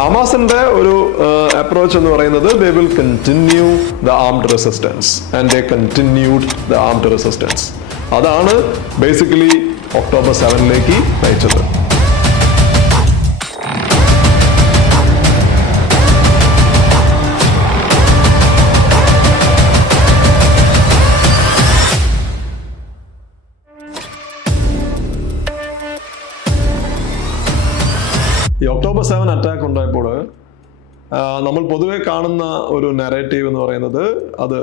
ഹമാസിന്റെ ഒരു അപ്രോച്ച് എന്ന് പറയുന്നത് they will continue the armed resistance and they continued the armed resistance. അതാണ് ബേസിക്കലി ഒക്ടോബർ 7ലേക്ക് നയിച്ചത്. ഈ ഒക്ടോബർ 7 അറ്റാക്ക് ഉണ്ടായപ്പോൾ നമ്മൾ പൊതുവെ കാണുന്ന ഒരു നെറേറ്റീവ് എന്ന് പറയുന്നത് അത്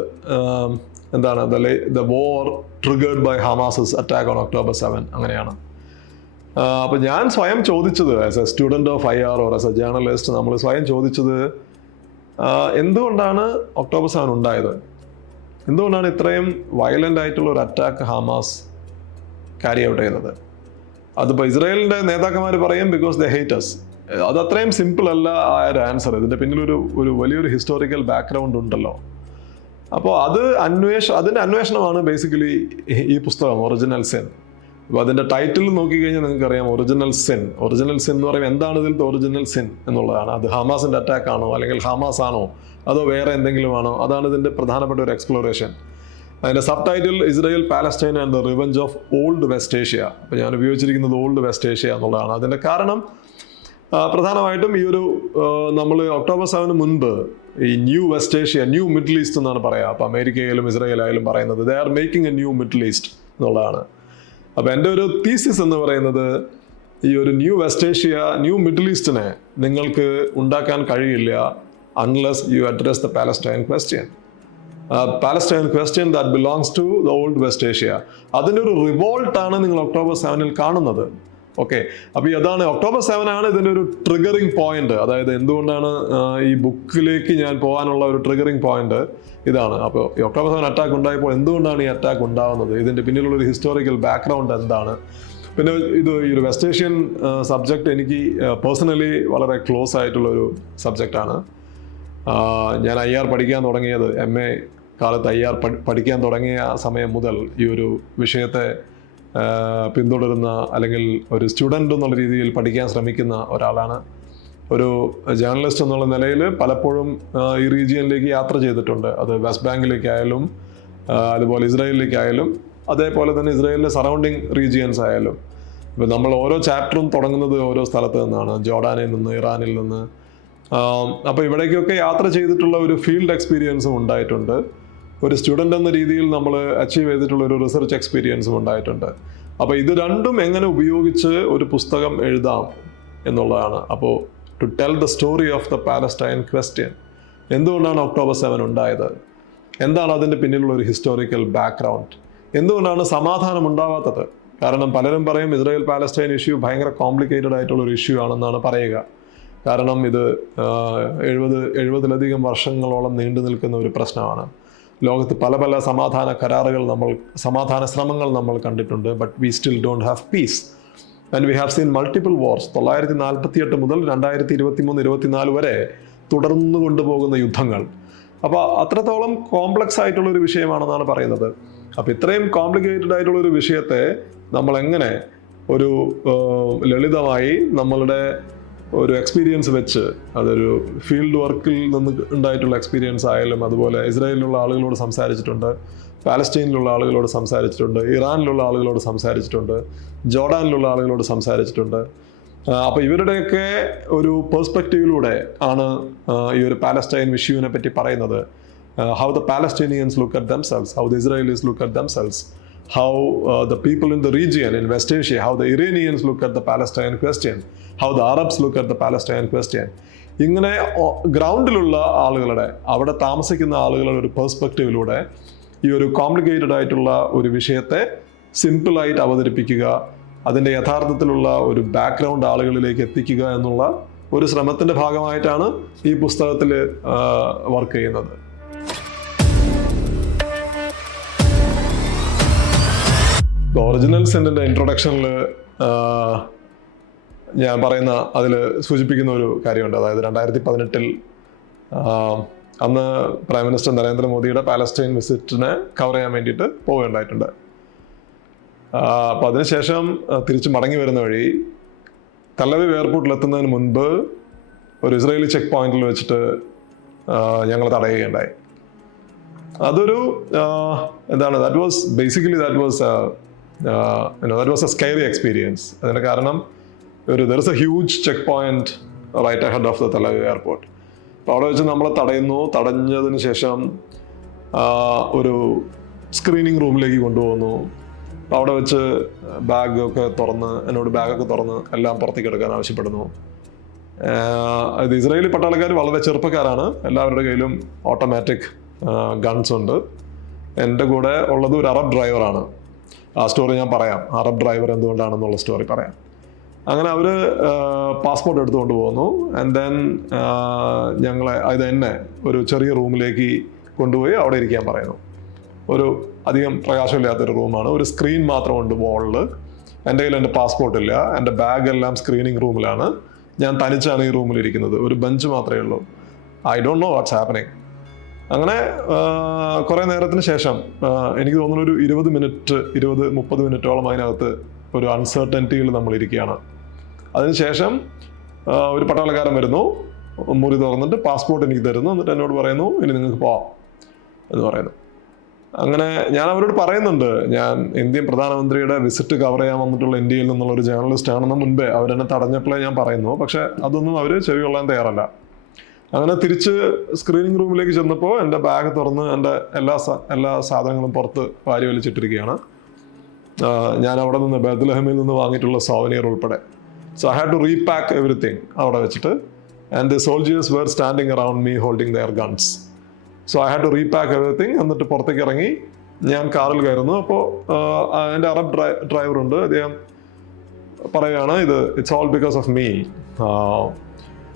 എന്താണ്, the war triggered by Hamas's attack on October 7 അങ്ങനെയാണ്. അപ്പോൾ ഞാൻ സ്വയം ചോദിച്ചത് as a student of IR or as a journalist നമ്മൾ സ്വയം ചോദിച്ചത് എന്തുകൊണ്ടാണ് ഒക്ടോബർ 7 ഉണ്ടായത്, എന്തുകൊണ്ടാണ് ഇത്രയും വയലൻ്റ് ആയിട്ടുള്ള ഒരു അറ്റാക്ക് ഹമാസ് ക്യാരി ഔട്ട് ചെയ്യുന്നത്. അതിപ്പോൾ ഇസ്രായേലിൻ്റെ നേതാക്കന്മാർ പറയും ബിക്കോസ് ദേ ഹേറ്റ് അസ്. അത് അത്രയും സിമ്പിൾ അല്ല ആ ഒരു ആൻസർ. ഇതിൻ്റെ പിന്നിലൊരു വലിയൊരു ഹിസ്റ്റോറിക്കൽ ബാക്ക്ഗ്രൗണ്ട് ഉണ്ടല്ലോ. അപ്പോൾ അതിൻ്റെ അന്വേഷണമാണ് ബേസിക്കലി ഈ പുസ്തകം ഒറിജിനൽ സിൻ. അപ്പോൾ അതിൻ്റെ ടൈറ്റിൽ നോക്കിക്കഴിഞ്ഞാൽ നിങ്ങൾക്കറിയാം ഒറിജിനൽ സിൻ എന്ന് പറയുമ്പോൾ എന്താണ് ഇതിലത്തെ ഒറിജിനൽ സിൻ എന്നുള്ളതാണ്. അത് ഹമാസിൻ്റെ അറ്റാക്ക് ആണോ, അല്ലെങ്കിൽ ഹമാസ് ആണോ, അതോ വേറെ എന്തെങ്കിലും ആണോ, അതാണ് ഇതിൻ്റെ പ്രധാനപ്പെട്ട ഒരു എക്സ്പ്ലോറേഷൻ. അതിൻ്റെ sub title Israel Palestine and the revenge of old West Asia. അപ്പോൾ ഞാൻ ഉപയോഗിച്ചിരിക്കുന്നത് ഓൾഡ് വെസ്റ്റ് ഏഷ്യ എന്നുള്ളതാണ്. അതിൻ്റെ കാരണം പ്രധാനമായിട്ടും ഈ ഒരു നമ്മൾ ഒക്ടോബർ 7 മുൻപ് ഈ new West Asia, new Middle East എന്നാണ് പറയുക. അപ്പോൾ അമേരിക്കയിലും ഇസ്രായേലായാലും പറയുന്നത് they are making a new Middle East എന്നുള്ളതാണ്. അപ്പോൾ എൻ്റെ ഒരു തീസിസ് എന്ന് പറയുന്നത് ഈ ഒരു new West Asia, new Middle ഈസ്റ്റിനെ നിങ്ങൾക്ക് ഉണ്ടാക്കാൻ കഴിയില്ല unless you address the Palestine question. Palestine question that belongs to the old West Asia. അതിൻ്റെ ഒരു റിവോൾട്ടാണ് നിങ്ങൾ ഒക്ടോബർ 7 കാണുന്നത്. ഓക്കെ, അപ്പോൾ അതാണ് ഒക്ടോബർ 7 ആണ് ഇതിൻ്റെ ഒരു ട്രിഗറിങ് പോയിന്റ്. അതായത് എന്തുകൊണ്ടാണ് ഈ ബുക്കിലേക്ക് ഞാൻ പോകാനുള്ള ഒരു ട്രിഗറിങ് പോയിന്റ് ഇതാണ്. അപ്പോൾ ഈ ഒക്ടോബർ 7 അറ്റാക്ക് ഉണ്ടായപ്പോൾ എന്തുകൊണ്ടാണ് ഈ അറ്റാക്ക് ഉണ്ടാകുന്നത്, ഇതിൻ്റെ പിന്നിലുള്ള ഒരു ഹിസ്റ്റോറിക്കൽ ബാക്ക്ഗ്രൗണ്ട് എന്താണ്. പിന്നെ ഈ ഒരു വെസ്റ്റ് ഏഷ്യൻ സബ്ജക്റ്റ് എനിക്ക് പേഴ്സണലി വളരെ ക്ലോസ് ആയിട്ടുള്ളൊരു സബ്ജക്റ്റാണ്. ഞാൻ IR പഠിക്കാൻ തുടങ്ങിയത്, MA കാലത്ത് IR പഠിക്കാൻ തുടങ്ങിയ സമയം മുതൽ ഈ ഒരു വിഷയത്തെ പിന്തുടരുന്ന, അല്ലെങ്കിൽ ഒരു സ്റ്റുഡൻ്റ് എന്നുള്ള രീതിയിൽ പഠിക്കാൻ ശ്രമിക്കുന്ന ഒരാളാണ്. ഒരു ജേർണലിസ്റ്റ് എന്നുള്ള നിലയിൽ പലപ്പോഴും ഈ റീജിയനിലേക്ക് യാത്ര ചെയ്തിട്ടുണ്ട്. അത് വെസ്റ്റ് ബാങ്കിലേക്കായാലും അതുപോലെ ഇസ്രായേലിലേക്കായാലും അതേപോലെ തന്നെ ഇസ്രായേലിൻ്റെ സറൗണ്ടിങ് റീജിയൻസ് ആയാലും. ഇപ്പം നമ്മൾ ഓരോ ചാപ്റ്ററും തുടങ്ങുന്നത് ഓരോ സ്ഥലത്ത് നിന്നാണ്, ജോർഡാനിൽ നിന്ന്, ഇറാനിൽ നിന്ന്. അപ്പോൾ ഇവിടേക്കൊക്കെ യാത്ര ചെയ്തിട്ടുള്ള ഒരു ഫീൽഡ് എക്സ്പീരിയൻസും ഉണ്ടായിട്ടുണ്ട്. ഒരു സ്റ്റുഡൻ്റ് എന്ന രീതിയിൽ നമ്മൾ അച്ചീവ് ചെയ്തിട്ടുള്ള ഒരു റിസർച്ച് എക്സ്പീരിയൻസും ഉണ്ടായിട്ടുണ്ട്. അപ്പോൾ ഇത് രണ്ടും എങ്ങനെ ഉപയോഗിച്ച് ഒരു പുസ്തകം എഴുതാം എന്നുള്ളതാണ്. അപ്പോൾ to tell the story of the Palestine question, എന്തുകൊണ്ടാണ് ഒക്ടോബർ 7 ഉണ്ടായത്, എന്താണ് അതിൻ്റെ പിന്നിലുള്ള ഒരു ഹിസ്റ്റോറിക്കൽ ബാക്ക്ഗ്രൗണ്ട്, എന്തുകൊണ്ടാണ് സമാധാനം ഉണ്ടാവാത്തത്. കാരണം പലരും പറയും ഇസ്രായേൽ പാലസ്റ്റൈൻ ഇഷ്യൂ ഭയങ്കര കോംപ്ലിക്കേറ്റഡ് ആയിട്ടുള്ള ഒരു ഇഷ്യൂ ആണെന്നാണ് പറയുക. കാരണം ഇത് 70-ലധികം വർഷങ്ങളോളം നീണ്ടു നിൽക്കുന്ന ഒരു പ്രശ്നമാണ്. ലോകത്ത് പല സമാധാന കരാറുകൾ സമാധാന ശ്രമങ്ങൾ നമ്മൾ കണ്ടിട്ടുണ്ട്. But we still don't have piece and we have seen multiple wars. 1948 മുതൽ 2023-24 വരെ തുടർന്നു കൊണ്ടുപോകുന്ന യുദ്ധങ്ങൾ. അപ്പോൾ അത്രത്തോളം കോംപ്ലക്സ് ആയിട്ടുള്ളൊരു വിഷയമാണെന്നാണ് പറയുന്നത്. അപ്പോൾ ഇത്രയും കോംപ്ലിക്കേറ്റഡ് ആയിട്ടുള്ളൊരു വിഷയത്തെ നമ്മൾ എങ്ങനെ ഒരു ലളിതമായി നമ്മളുടെ ഒരു എക്സ്പീരിയൻസ് വെച്ച്, അതൊരു ഫീൽഡ് വർക്കിൽ നിന്ന് ഉണ്ടായിട്ടുള്ള എക്സ്പീരിയൻസ് ആയാലും, അതുപോലെ ഇസ്രായേലിലുള്ള ആളുകളോട് സംസാരിച്ചിട്ടുണ്ട്, പാലസ്റ്റൈനിലുള്ള ആളുകളോട് സംസാരിച്ചിട്ടുണ്ട്, ഇറാനിലുള്ള ആളുകളോട് സംസാരിച്ചിട്ടുണ്ട്, ജോർഡാനിലുള്ള ആളുകളോട് സംസാരിച്ചിട്ടുണ്ട്. അപ്പോൾ ഇവരുടെയൊക്കെ ഒരു പേഴ്സ്പെക്റ്റീവിലൂടെ ആണ് ഈ ഒരു പാലസ്റ്റൈൻ ഇഷ്യൂവിനെ പറ്റി പറയുന്നത്. How the Palestinians look at themselves, how the Israelis look at themselves, how the people in the region in West Asia, how the Iranians look at the Palestine question, how the Arabs look at the Palestine question. ഇങ്ങനെ ഗ്രൗണ്ടിലുള്ള ആളുകളുടെ, അവിടെ താമസിക്കുന്ന ആളുകളുടെ ഒരു പേഴ്സ്പെക്റ്റീവിലൂടെ ഈ ഒരു complicated ആയിട്ടുള്ള ഒരു വിഷയത്തെ സിമ്പിളായിട്ട് അവതരിപ്പിക്കുക, അതിൻ്റെ യഥാർത്ഥത്തിലുള്ള ഒരു ബാക്ക്ഗ്രൗണ്ട് ആളുകളിലേക്ക് എത്തിക്കുക എന്നുള്ള ഒരു ശ്രമത്തിൻ്റെ ഭാഗമായിട്ടാണ് ഈ പുസ്തകത്തിൽ വർക്ക് ചെയ്യുന്നത്. ഒറിജിനൽ സിൻ്റെ ഇൻട്രൊഡക്ഷനിൽ ഞാൻ പറയുന്ന, അതിൽ സൂചിപ്പിക്കുന്ന ഒരു കാര്യമുണ്ട്. അതായത് 2018 അന്ന് പ്രൈം മിനിസ്റ്റർ നരേന്ദ്രമോദിയുടെ പാലസ്റ്റൈൻ വിസിറ്റിനെ കവർ ചെയ്യാൻ വേണ്ടിയിട്ട് പോവുകയുണ്ടായിട്ടുണ്ട്. അപ്പോൾ അതിനുശേഷം തിരിച്ച് മടങ്ങി വരുന്ന വഴി തലവീവ് എയർപോർട്ടിലെത്തുന്നതിന് മുൻപ് ഒരു ഇസ്രായേലി ചെക്ക് പോയിന്റിൽ വെച്ചിട്ട് ഞങ്ങൾ തടയുകയുണ്ടായി. അതൊരു എന്താണ്, that was a scary experience. അതിന് കാരണം there is a huge check point right ahead of the Tel Aviv airport. അപ്പോൾ അവിടെ വെച്ച് നമ്മളെ തടഞ്ഞതിന് ശേഷം ഒരു സ്ക്രീനിങ് റൂമിലേക്ക് കൊണ്ടുപോകുന്നു. അപ്പോൾ അവിടെ വെച്ച് ബാഗൊക്കെ തുറന്ന് എല്ലാം പുറത്തേക്ക് എടുക്കാൻ ആവശ്യപ്പെടുന്നു. ഇത് ഇസ്രായേലി പട്ടാളക്കാർ വളരെ ചെറുപ്പക്കാരാണ്, എല്ലാവരുടെ കയ്യിലും ഓട്ടോമാറ്റിക് ഗൺസ് ഉണ്ട്. എൻ്റെ കൂടെ ഉള്ളത് ഒരു അറബ് ഡ്രൈവറാണ്. ആ സ്റ്റോറി ഞാൻ പറയാം, അറബ് ഡ്രൈവർ എന്തുകൊണ്ടാണെന്നുള്ള സ്റ്റോറി പറയാം. അങ്ങനെ അവർ പാസ്പോർട്ട് എടുത്തുകൊണ്ട് പോകുന്നു. ആൻഡ് ദെൻ എന്നെ ഒരു ചെറിയ റൂമിലേക്ക് കൊണ്ടുപോയി അവിടെ ഇരിക്കാൻ പറയുന്നു. ഒരു അധികം പ്രകാശമില്ലാത്തൊരു റൂമാണ്, ഒരു സ്ക്രീൻ മാത്രമുണ്ട് വാളിൽ. എൻ്റെ കയ്യിൽ എൻ്റെ പാസ്പോർട്ട് ഇല്ല, എൻ്റെ ബാഗെല്ലാം സ്ക്രീനിങ് റൂമിലാണ്. ഞാൻ തനിച്ചാണ് ഈ റൂമിലിരിക്കുന്നത്, ഒരു ബെഞ്ച് മാത്രമേ ഉള്ളൂ. I don't know what's happening. അങ്ങനെ കുറേ നേരത്തിന് ശേഷം എനിക്ക് തോന്നുന്നു ഒരു 20-30 മിനിറ്റോളം അതിനകത്ത് ഒരു അൺസർട്ടനിറ്റിയിൽ നമ്മളിരിക്കുകയാണ്. അതിനുശേഷം ഒരു പട്ടാളക്കാരൻ വരുന്നു, മുറി തുറന്നിട്ട് പാസ്പോർട്ട് എനിക്ക് തരുന്നു. എന്നിട്ട് എന്നോട് പറയുന്നു, ഇനി നിങ്ങൾക്ക് പോവാം എന്ന് പറയുന്നു. അങ്ങനെ ഞാൻ അവരോട് പറയുന്നുണ്ട്, ഞാൻ ഇന്ത്യൻ പ്രധാനമന്ത്രിയുടെ വിസിറ്റ് കവർ ചെയ്യാൻ വന്നിട്ടുള്ള ഇന്ത്യയിൽ നിന്നുള്ള ഒരു ജേർണലിസ്റ്റ് ആണെന്ന് മുൻപേ അവരെന്നെ തടഞ്ഞപ്പോഴേ ഞാൻ പറയുന്നു. പക്ഷെ അതൊന്നും അവർ ചെവി കൊള്ളാൻ തയ്യാറല്ല. അങ്ങനെ തിരിച്ച് സ്ക്രീനിങ് റൂമിലേക്ക് ചെന്നപ്പോൾ എൻ്റെ ബാഗ് തുറന്ന് എൻ്റെ എല്ലാ സാധനങ്ങളും പുറത്ത് വാരി വലിച്ചിട്ടിരിക്കുകയാണ്. ഞാൻ അവിടെ നിന്ന് ബെത്ലഹേമിൽ നിന്ന് വാങ്ങിയിട്ടുള്ള സോവനിയർ ഉൾപ്പെടെ. So I had to repack everything അവിടെ വെച്ചിട്ട്. And the soldiers were standing around me holding their guns. So I had to repack everything. എന്നിട്ട് പുറത്തേക്ക് ഇറങ്ങി ഞാൻ കാറിൽ കയറുന്നു. അപ്പോൾ എൻ്റെ അറബ് ഡ്രൈവറുണ്ട്, അദ്ദേഹം പറയുകയാണ്, it's all because of me.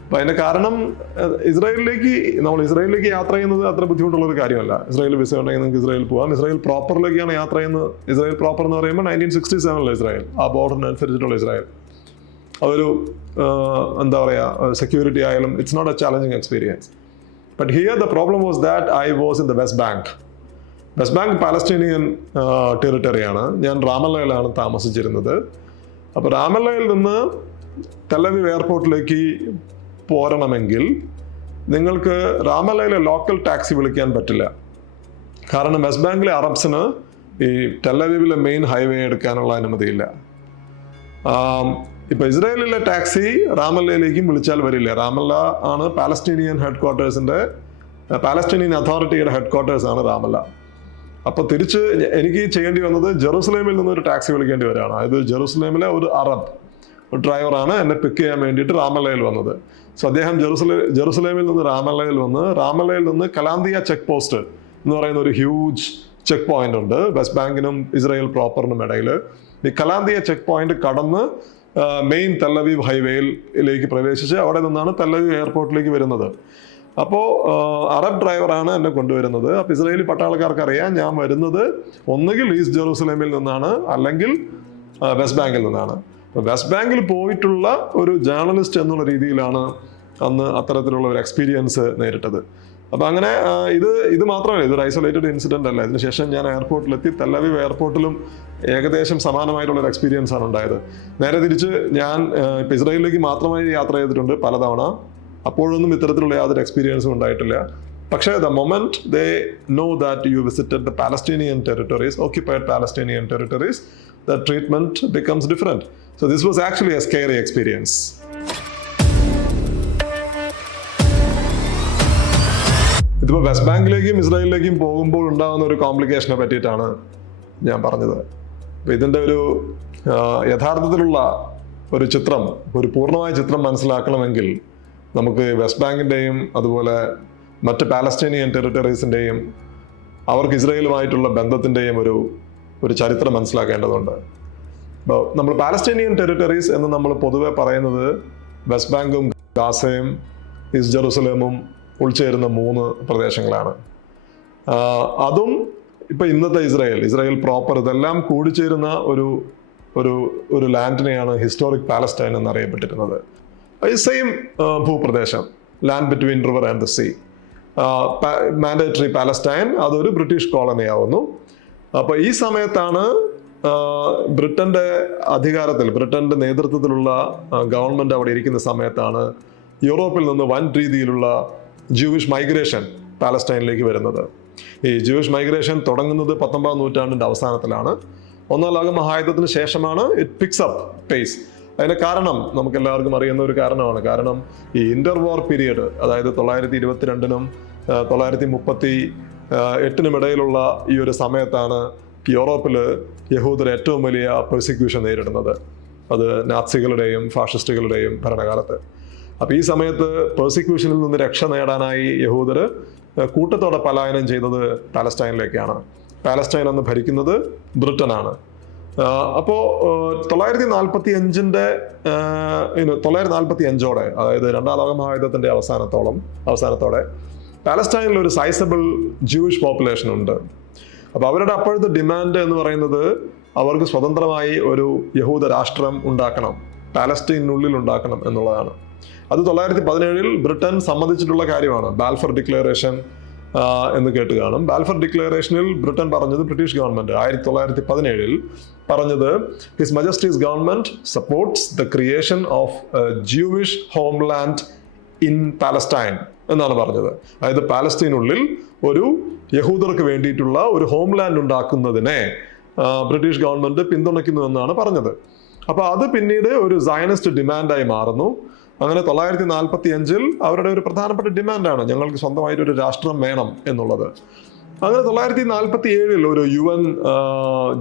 അപ്പം അതിൻ്റെ കാരണം നമ്മൾ ഇസ്രായേലിലേക്ക് യാത്ര ചെയ്യുന്നത് അത്ര ബുദ്ധിമുട്ടുള്ളൊരു കാര്യമല്ല. ഇസ്രായേൽ വിസ ഉണ്ടെങ്കിൽ നിങ്ങൾക്ക് ഇസ്രായേൽ പോകാം. ഇസ്രായേൽ പ്രോപ്പറിലേക്കാണ് യാത്ര ചെയ്യുന്നത്. ഇസ്രായേൽ പ്രോപ്പർ എന്ന് പറയുമ്പോൾ 1967 ഇസ്രായേൽ, ആ ബോർഡറിനനുസരിച്ചിട്ടുള്ള ഇസ്രായേൽ. അതൊരു എന്താ പറയുക, സെക്യൂരിറ്റി ആയാലും it's not a challenging experience. But here the problem was that I was in the West Bank Palestinian ടെറിട്ടറിയാണ്. ഞാൻ റാമല്ലയിലാണ് താമസിച്ചിരുന്നത്. അപ്പോൾ റാമല്ലയിൽ നിന്ന് ടെൽ അവീവ് എയർപോർട്ടിലേക്ക് പോരണമെങ്കിൽ നിങ്ങൾക്ക് റാമല്ലയിലെ ലോക്കൽ ടാക്സി വിളിക്കാൻ പറ്റില്ല. കാരണം വെസ്റ്റ് ബാങ്കിലെ അറബ്സിന് ഈ ടെൽ അവീവിലെ മെയിൻ ഹൈവേ എടുക്കാനുള്ള അനുമതിയില്ല. ഇപ്പൊ ഇസ്രായേലിലെ ടാക്സി റാമല്ലയിലേക്കും വിളിച്ചാൽ വരില്ല. റാമല്ല ആണ് പാലസ്തീനിയൻ അതോറിറ്റിയുടെ ഹെഡ്ക്വാർട്ടേഴ്സ് ആണ് റാമല്ല. അപ്പൊ തിരിച്ച് എനിക്ക് ചെയ്യേണ്ടി വന്നത് ജെറുസലേമിൽ നിന്ന് ഒരു ടാക്സി വിളിക്കേണ്ടി വരികയാണ്. അതായത് ജെറുസലേമിലെ ഒരു അറബ് ഡ്രൈവറാണ് എന്നെ പിക്ക് ചെയ്യാൻ വേണ്ടിയിട്ട് റാമല്ലയിൽ വന്നത്. സോ അദ്ദേഹം ജെറുസലേമിൽ നിന്ന് റാമല്ലയിൽ നിന്ന് കലാന്തിയ ചെക്ക് പോസ്റ്റ് എന്ന് പറയുന്ന ഒരു ഹ്യൂജ് ചെക്ക് പോയിന്റ് ഉണ്ട് വെസ്റ്റ് ബാങ്കിനും ഇസ്രായേൽ പ്രോപ്പറിനും ഇടയിൽ. ഈ കലാന്തിയ ചെക്ക് പോയിന്റ് കടന്ന് മെയിൻ ടെൽ അവീവ് ഹൈവേയിലേക്ക് പ്രവേശിച്ച് അവിടെ നിന്നാണ് ടെൽ അവീവ് എയർപോർട്ടിലേക്ക് വരുന്നത്. അപ്പോൾ അറബ് ഡ്രൈവറാണ് എന്നെ കൊണ്ടുവരുന്നത്. അപ്പോൾ ഇസ്രായേലി പട്ടാളക്കാർക്ക് അറിയാം ഞാൻ വരുന്നത് ഒന്നുകിൽ ഈസ്റ്റ് ജെറുസലേമിൽ നിന്നാണ്, അല്ലെങ്കിൽ വെസ്റ്റ് ബാങ്കിൽ നിന്നാണ്. വെസ്റ്റ് ബാങ്കിൽ പോയിട്ടുള്ള ഒരു ജേർണലിസ്റ്റ് എന്നുള്ള രീതിയിലാണ് അന്ന് അത്തരത്തിലുള്ള ഒരു എക്സ്പീരിയൻസ് നേരിട്ടത്. അപ്പം അങ്ങനെ ഇത് മാത്രമല്ല, ഇതൊരു ഐസൊലേറ്റഡ് ഇൻസിഡൻ്റ് അല്ല. ഇതിനുശേഷം ഞാൻ എയർപോർട്ടിലെത്തി. ടെൽ അവീവ് എയർപോർട്ടിലും ഏകദേശം സമാനമായിട്ടുള്ളൊരു എക്സ്പീരിയൻസ് ആണ് ഉണ്ടായത്. നേരെ തിരിച്ച് ഞാൻ ഇപ്പം ഇസ്രായേലിലേക്ക് മാത്രമായി യാത്ര ചെയ്തിട്ടുണ്ട് പലതവണ. അപ്പോഴൊന്നും ഇത്തരത്തിലുള്ള യാതൊരു എക്സ്പീരിയൻസും ഉണ്ടായിട്ടില്ല. പക്ഷേ the moment they know that you visited the Palestinian territories, occupied Palestinian territories, the treatment becomes different. So this was actually a scary experience. ഇതിപ്പോൾ വെസ്റ്റ് ബാങ്കിലേക്കും ഇസ്രായേലിലേക്കും പോകുമ്പോൾ ഉണ്ടാകുന്ന ഒരു കോംപ്ലിക്കേഷനെ പറ്റിയിട്ടാണ് ഞാൻ പറഞ്ഞത്. അപ്പോൾ ഇതിൻ്റെ ഒരു യഥാർത്ഥത്തിലുള്ള ഒരു ചിത്രം, ഒരു പൂർണ്ണമായ ചിത്രം മനസ്സിലാക്കണമെങ്കിൽ നമുക്ക് വെസ്റ്റ് ബാങ്കിൻ്റെയും അതുപോലെ മറ്റ് പാലസ്തീനിയൻ ടെറിട്ടറീസിൻ്റെയും അവർക്ക് ഇസ്രായേലുമായിട്ടുള്ള ബന്ധത്തിൻ്റെയും ഒരു ചരിത്രം മനസ്സിലാക്കേണ്ടതുണ്ട്. അപ്പോൾ നമ്മൾ പാലസ്തീനിയൻ ടെറിട്ടറീസ് എന്ന് നമ്മൾ പൊതുവെ പറയുന്നത് വെസ്റ്റ് ബാങ്കും ഗാസയും ഈസ്റ്റ് ജെറുസലേമും ഉൾച്ചേരുന്ന 3 പ്രദേശങ്ങളാണ്. അതും ഇപ്പം ഇന്നത്തെ ഇസ്രായേൽ പ്രോപ്പർ ഇതെല്ലാം കൂടിച്ചേരുന്ന ഒരു ലാൻഡിനെയാണ് ഹിസ്റ്റോറിക് പാലസ്റ്റൈൻ എന്നറിയപ്പെട്ടിരുന്നത്. സെയിം ഭൂപ്രദേശം, land between river and the sea. Mandatory Palestine അതൊരു ബ്രിട്ടീഷ് കോളനി ആവുന്നു. അപ്പോൾ ഈ സമയത്താണ് ബ്രിട്ടന്റെ നേതൃത്വത്തിലുള്ള ഗവൺമെന്റ് അവിടെ ഇരിക്കുന്ന സമയത്താണ് യൂറോപ്പിൽ നിന്ന് വൻ രീതിയിലുള്ള ജൂയിഷ് മൈഗ്രേഷൻ പാലസ്റ്റൈനിലേക്ക് വരുന്നത്. ഈ ജൂയിഷ് മൈഗ്രേഷൻ തുടങ്ങുന്നത് 19ാം നൂറ്റാണ്ടിൻ്റെ അവസാനത്തിലാണ്. ഒന്നാം ലോക മഹായുദ്ധത്തിന് ശേഷമാണ് ഇറ്റ് പിക്സ് അപ്പ് പേസ്. അതിന് കാരണം നമുക്ക് എല്ലാവർക്കും അറിയുന്ന ഒരു കാരണമാണ്. കാരണം ഈ ഇന്റർവാർ പീരിയഡ്, അതായത് 922-നും 938-നും ഇടയിലുള്ള ഈ ഒരു സമയത്താണ് യൂറോപ്പിൽ യഹൂദർ ഏറ്റവും വലിയ പ്രോസിക്യൂഷൻ നേരിടുന്നത്. അത് നാസികളുടെയും ഫാഷിസ്റ്റുകളുടെയും ഭരണകാലത്ത്. അപ്പോൾ ഈ സമയത്ത് പ്രോസിക്യൂഷനിൽ നിന്ന് രക്ഷ നേടാനായി യഹൂദർ കൂട്ടത്തോടെ പലായനം ചെയ്തത് പാലസ്റ്റൈനിലേക്കാണ്. പാലസ്റ്റൈൻ അന്ന് ഭരിക്കുന്നത് ബ്രിട്ടനാണ്. അപ്പോൾ 945-945 അതായത് രണ്ടാം ലോക മഹായുദ്ധത്തിന്റെ അവസാനത്തോടെ പാലസ്റ്റൈനിൽ ഒരു സൈസബിൾ ജൂയിഷ് പോപ്പുലേഷൻ ഉണ്ട്. അപ്പോൾ അവരുടെ അപ്പോഴത്തെ ഡിമാൻഡ് എന്ന് പറയുന്നത് അവർക്ക് സ്വതന്ത്രമായി ഒരു യഹൂദ രാഷ്ട്രം ഉണ്ടാക്കണം, പാലസ്റ്റീനുള്ളിൽ ഉണ്ടാക്കണം എന്നുള്ളതാണ്. അത് 917 ബ്രിട്ടൻ സമ്മതിച്ചിട്ടുള്ള കാര്യമാണ്. ബാൽഫർ ഡിക്ലറേഷൻ എന്ന് കേട്ട് കാണും. ബാൽഫർ ഡിക്ലറേഷനിൽ ബ്രിട്ടൻ പറഞ്ഞത്, ബ്രിട്ടീഷ് ഗവൺമെന്റ് 1917 പറഞ്ഞത്, his Majesty's government supports the creation of Jewish homeland in Palestine എന്നാണ് പറഞ്ഞത്. അതായത് പാലസ്തീനുള്ളിൽ ഒരു യഹൂദർക്ക് വേണ്ടിയിട്ടുള്ള ഒരു ഹോംലാൻഡ് ഉണ്ടാക്കുന്നതിനെ ബ്രിട്ടീഷ് ഗവൺമെന്റ് പിന്തുണയ്ക്കുന്നു എന്നാണ് പറഞ്ഞത്. അപ്പോൾ അത് പിന്നീട് ഒരു സയനിസ്റ്റ് ഡിമാൻഡായി മാറുന്നു. അങ്ങനെ 945 അവരുടെ ഒരു പ്രധാനപ്പെട്ട ഡിമാൻഡാണ് ഞങ്ങൾക്ക് സ്വന്തമായിട്ട് ഒരു രാഷ്ട്രം വേണം എന്നുള്ളത്. അങ്ങനെ 947 ഒരു UN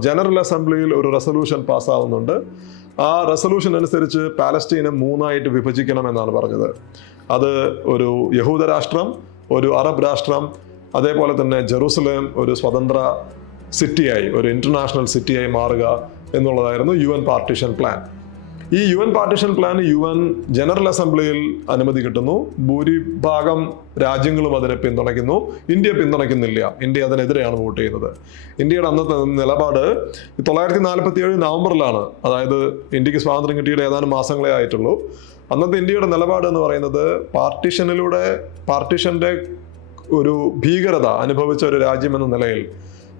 ജനറൽ അസംബ്ലിയിൽ ഒരു റെസൊല്യൂഷൻ പാസ്സാവുന്നുണ്ട്. ആ റെസൊല്യൂഷൻ അനുസരിച്ച് പാലസ്റ്റീനെ 3ആയിട്ട് വിഭജിക്കണം എന്നാണ് പറഞ്ഞത്. അത് ഒരു യഹൂദ രാഷ്ട്രം, ഒരു അറബ് രാഷ്ട്രം, അതേപോലെ തന്നെ ജെറൂസലേം ഒരു സ്വതന്ത്ര സിറ്റിയായി, ഒരു ഇന്റർനാഷണൽ സിറ്റിയായി മാറുക എന്നുള്ളതായിരുന്നു UN പാർട്ടീഷൻ പ്ലാൻ. ഈ UN partition plan UN general അസംബ്ലിയിൽ അനുമതി കിട്ടുന്നു. ഭൂരിഭാഗം രാജ്യങ്ങളും അതിനെ പിന്തുണയ്ക്കുന്നു. ഇന്ത്യ പിന്തുണയ്ക്കുന്നില്ല. ഇന്ത്യ അതിനെതിരെയാണ് വോട്ട് ചെയ്യുന്നത്. ഇന്ത്യയുടെ അന്നത്തെ നിലപാട് 947 നവംബറിലാണ്, അതായത് ഇന്ത്യക്ക് സ്വാതന്ത്ര്യം കിട്ടിയുടെ ഏതാനും മാസങ്ങളെ ആയിട്ടുള്ളൂ. അന്നത്തെ ഇന്ത്യയുടെ നിലപാട് എന്ന് പറയുന്നത് പാർട്ടീഷന്റെ ഒരു ഭീകരത അനുഭവിച്ച ഒരു രാജ്യം എന്ന നിലയിൽ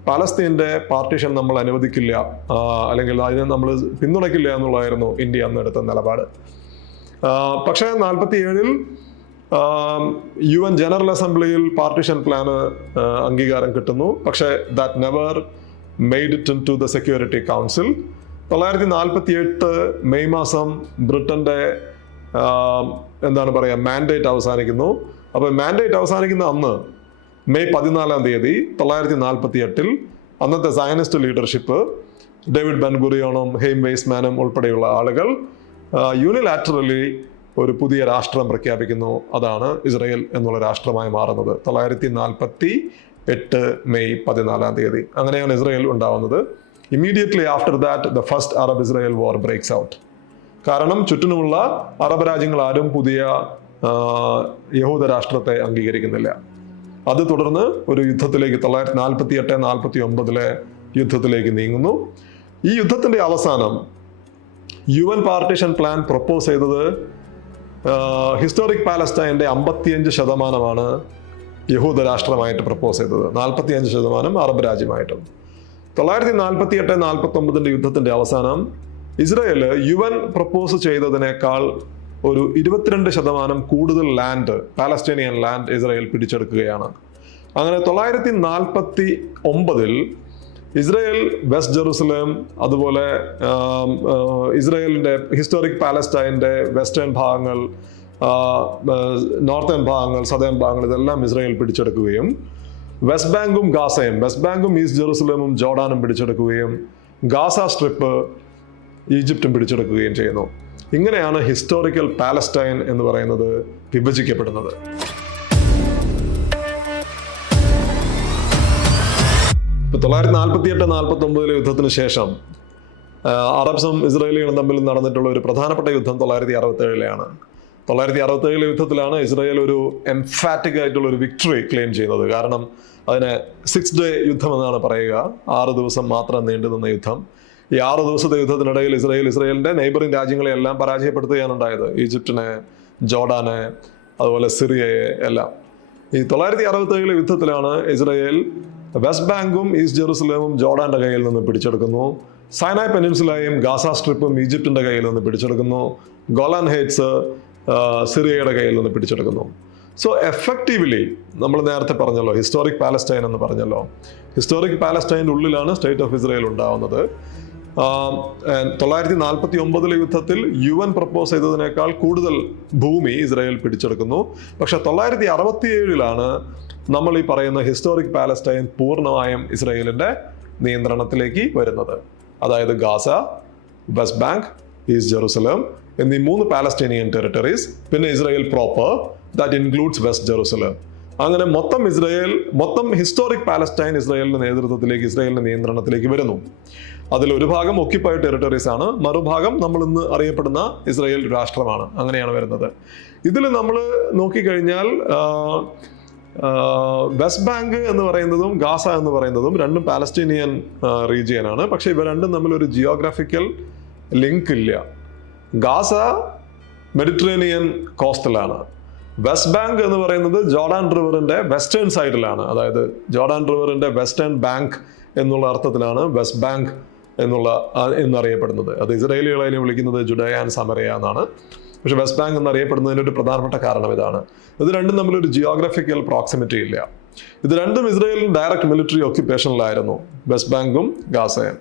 പാലസ്തീൻ്റെ പാർട്ടീഷൻ നമ്മൾ അനുവദിക്കില്ല, അല്ലെങ്കിൽ അതിനെ നമ്മൾ പിന്തുണയ്ക്കില്ല എന്നുള്ളതായിരുന്നു ഇന്ത്യ അന്ന് എടുത്ത നിലപാട്. പക്ഷേ 47 UN ജനറൽ അസംബ്ലിയിൽ പാർട്ടീഷൻ പ്ലാന് അംഗീകാരം കിട്ടുന്നു. പക്ഷേ that never made it into the security council. 948 മെയ് മാസം ബ്രിട്ടന്റെ മാൻഡേറ്റ് അവസാനിക്കുന്നു. അപ്പോൾ മാൻഡേറ്റ് അവസാനിക്കുന്ന അന്ന് മെയ് 14 തീയതി 948 അന്നത്തെ Zionist leadership, David Ben ഗുറിയോണും him വെയ്സ്മാനും ഉൾപ്പെടെയുള്ള ആളുകൾ യൂണിലാറ്ററലി ഒരു പുതിയ രാഷ്ട്രം പ്രഖ്യാപിക്കുന്നു. അതാണ് ഇസ്രയേൽ എന്നുള്ള രാഷ്ട്രമായി മാറുന്നത് 948 മെയ് 14 തീയതി. അങ്ങനെയാണ് ഇസ്രയേൽ ഉണ്ടാവുന്നത്. Immediately after that the first Arab Israel war breaks out. കാരണം ചുറ്റിനുമുള്ള അറബ് രാജ്യങ്ങൾ ആരും പുതിയ യഹൂദ രാഷ്ട്രത്തെ അംഗീകരിക്കുന്നില്ല. അത് തുടർന്ന് ഒരു യുദ്ധത്തിലേക്ക് 948-49 യുദ്ധത്തിലേക്ക് നീങ്ങുന്നു. ഈ യുദ്ധത്തിന്റെ അവസാനം UN പാർട്ടീഷൻ പ്ലാൻ പ്രൊപ്പോസ് ചെയ്തത് ഹിസ്റ്റോറിക് പാലസ്റ്റൈൻ്റെ 55% യഹൂദ രാഷ്ട്രമായിട്ട് പ്രൊപ്പോസ് ചെയ്തത്, 45% അറബ് രാജ്യമായിട്ടും. 948-49 യുദ്ധത്തിന്റെ അവസാനം ഇസ്രയേൽ UN പ്രൊപ്പോസ് ചെയ്തതിനേക്കാൾ ഒരു 22% കൂടുതൽ ലാൻഡ്, പാലസ്റ്റീനിയൻ ലാൻഡ് ഇസ്രായേൽ പിടിച്ചെടുക്കുകയാണ്. അങ്ങനെ 949 ഇസ്രായേൽ വെസ്റ്റ് ജെറുസലേം, അതുപോലെ ഇസ്രായേലിൻ്റെ ഹിസ്റ്റോറിക് പാലസ്റ്റൈൻ്റെ വെസ്റ്റേൺ ഭാഗങ്ങൾ, നോർത്തേൺ ഭാഗങ്ങൾ, സദേൺ ഭാഗങ്ങൾ, ഇതെല്ലാം ഇസ്രായേൽ പിടിച്ചെടുക്കുകയും വെസ്റ്റ് ബാങ്കും ഈസ്റ്റ് ജെറുസലേമും ജോർഡാനും പിടിച്ചെടുക്കുകയും ഗാസ സ്ട്രിപ്പ് ഈജിപ്തും പിടിച്ചെടുക്കുകയും ചെയ്യുന്നു. ഇങ്ങനെയാണ് ഹിസ്റ്റോറിക്കൽ പാലസ്റ്റൈൻ എന്ന് പറയുന്നത് വിഭജിക്കപ്പെടുന്നത്. ഇപ്പൊ 948-49 യുദ്ധത്തിന് ശേഷം അറബ്സും ഇസ്രായേലികളും തമ്മിൽ നടന്നിട്ടുള്ള ഒരു പ്രധാനപ്പെട്ട യുദ്ധം 967 967 യുദ്ധത്തിലാണ് ഇസ്രായേൽ ഒരു എംഫാറ്റിക് ആയിട്ടുള്ള ഒരു വിക്ടറി ക്ലെയിം ചെയ്യുന്നത്. കാരണം അതിനെ 6 ഡേ യുദ്ധം എന്നാണ് പറയുക. 6 ദിവസം മാത്രം നീണ്ടുനിന്ന യുദ്ധം. ഈ 6 ദിവസത്തെ യുദ്ധത്തിനിടയിൽ ഇസ്രായേലിന്റെ നെയ്ബറിംഗ് രാജ്യങ്ങളെല്ലാം പരാജയപ്പെടുത്തുകയാണ് ഉണ്ടായത്. ഈജിപ്തിനെ, ജോർഡാനെ, അതുപോലെ സിറിയയെ എല്ലാം. ഈ 967 യുദ്ധത്തിലാണ് ഇസ്രായേൽ വെസ്റ്റ് ബാങ്കും ഈസ്റ്റ് ജെറുസലേമും ജോർഡാന്റെ കയ്യിൽ നിന്ന് പിടിച്ചെടുക്കുന്നു. സൈനായ് പെനിൻസുലയും ഗാസ സ്ട്രിപ്പും ഈജിപ്തിന്റെ കയ്യിൽ നിന്ന് പിടിച്ചെടുക്കുന്നു. ഗോലാൻ ഹെയ്റ്റ്സ് സിറിയയുടെ കയ്യിൽ നിന്ന് പിടിച്ചെടുക്കുന്നു. സോ എഫക്റ്റീവ്ലി നമ്മൾ നേരത്തെ പറഞ്ഞല്ലോ ഹിസ്റ്റോറിക് പാലസ്റ്റൈൻ എന്ന് പറഞ്ഞല്ലോ. ഹിസ്റ്റോറിക് പാലസ്റ്റൈൻ്റെ ഉള്ളിലാണ് സ്റ്റേറ്റ് ഓഫ് ഇസ്രായേൽ ഉണ്ടാവുന്നത്. 949 യുദ്ധത്തിൽ UN പ്രപ്പോസ് ചെയ്തതിനേക്കാൾ കൂടുതൽ ഭൂമി ഇസ്രായേൽ പിടിച്ചെടുക്കുന്നു. പക്ഷെ 967 നമ്മൾ ഈ പറയുന്ന ഹിസ്റ്റോറിക് പാലസ്റ്റൈൻ പൂർണ്ണമായും ഇസ്രായേലിന്റെ നിയന്ത്രണത്തിലേക്ക് വരുന്നത്. അതായത് Gaza, west bank, east Jerusalem എന്നീ 3 പാലസ്റ്റീനിയൻ ടെറിട്ടറീസ്, പിന്നെ Israel proper, that includes west Jerusalem. അങ്ങനെ മൊത്തം ഹിസ്റ്റോറിക് പാലസ്റ്റൈൻ ഇസ്രായേലിന്റെ നേതൃത്വത്തിലേക്ക്, ഇസ്രായേലിന്റെ നിയന്ത്രണത്തിലേക്ക് വരുന്നു. അതിലൊരു ഭാഗം ഒക്യുപ്പൈഡ് ടെറിട്ടറീസ് ആണ്, മറുഭാഗം നമ്മൾ ഇന്ന് അറിയപ്പെടുന്ന ഇസ്രായേൽ രാഷ്ട്രമാണ്. അങ്ങനെയാണ് വരുന്നത്. ഇതിൽ നമ്മൾ നോക്കിക്കഴിഞ്ഞാൽ വെസ്റ്റ് ബാങ്ക് എന്ന് പറയുന്നതും ഗാസ എന്ന് പറയുന്നതും രണ്ടും പാലസ്റ്റീനിയൻ റീജിയൻ ആണ്. പക്ഷെ ഇവ രണ്ടും തമ്മിൽ ഒരു ജിയോഗ്രാഫിക്കൽ ലിങ്ക് ഇല്ല. ഗാസ മെഡിറ്ററേനിയൻ കോസ്റ്റലാണ്. വെസ്റ്റ് ബാങ്ക് എന്ന് പറയുന്നത് ജോർഡാൻ റിവറിന്റെ വെസ്റ്റേൺ സൈഡിലാണ്. അതായത് ജോർഡാൻ റിവറിന്റെ വെസ്റ്റേൺ ബാങ്ക് എന്നുള്ള അർത്ഥത്തിലാണ് വെസ്റ്റ് ബാങ്ക് എന്നറിയപ്പെടുന്നത്. അത് ഇസ്രായേലികൾ അതിനെ വിളിക്കുന്നത് ജുഡയ ആൻഡ് സമറിയ എന്നാണ്. പക്ഷെ വെസ്റ്റ് ബാങ്ക് എന്നറിയപ്പെടുന്നതിന് ഒരു പ്രധാനപ്പെട്ട കാരണം ഇതാണ്. ഇത് രണ്ടും തമ്മിലൊരു ജിയോഗ്രഫിക്കൽ പ്രോക്സിമിറ്റി ഇല്ല. ഇത് രണ്ടും ഇസ്രായേലിന് ഡയറക്റ്റ് മിലിറ്ററി ഓക്യുപ്പേഷനിലായിരുന്നു, വെസ്റ്റ് ബാങ്കും ഗാസയും.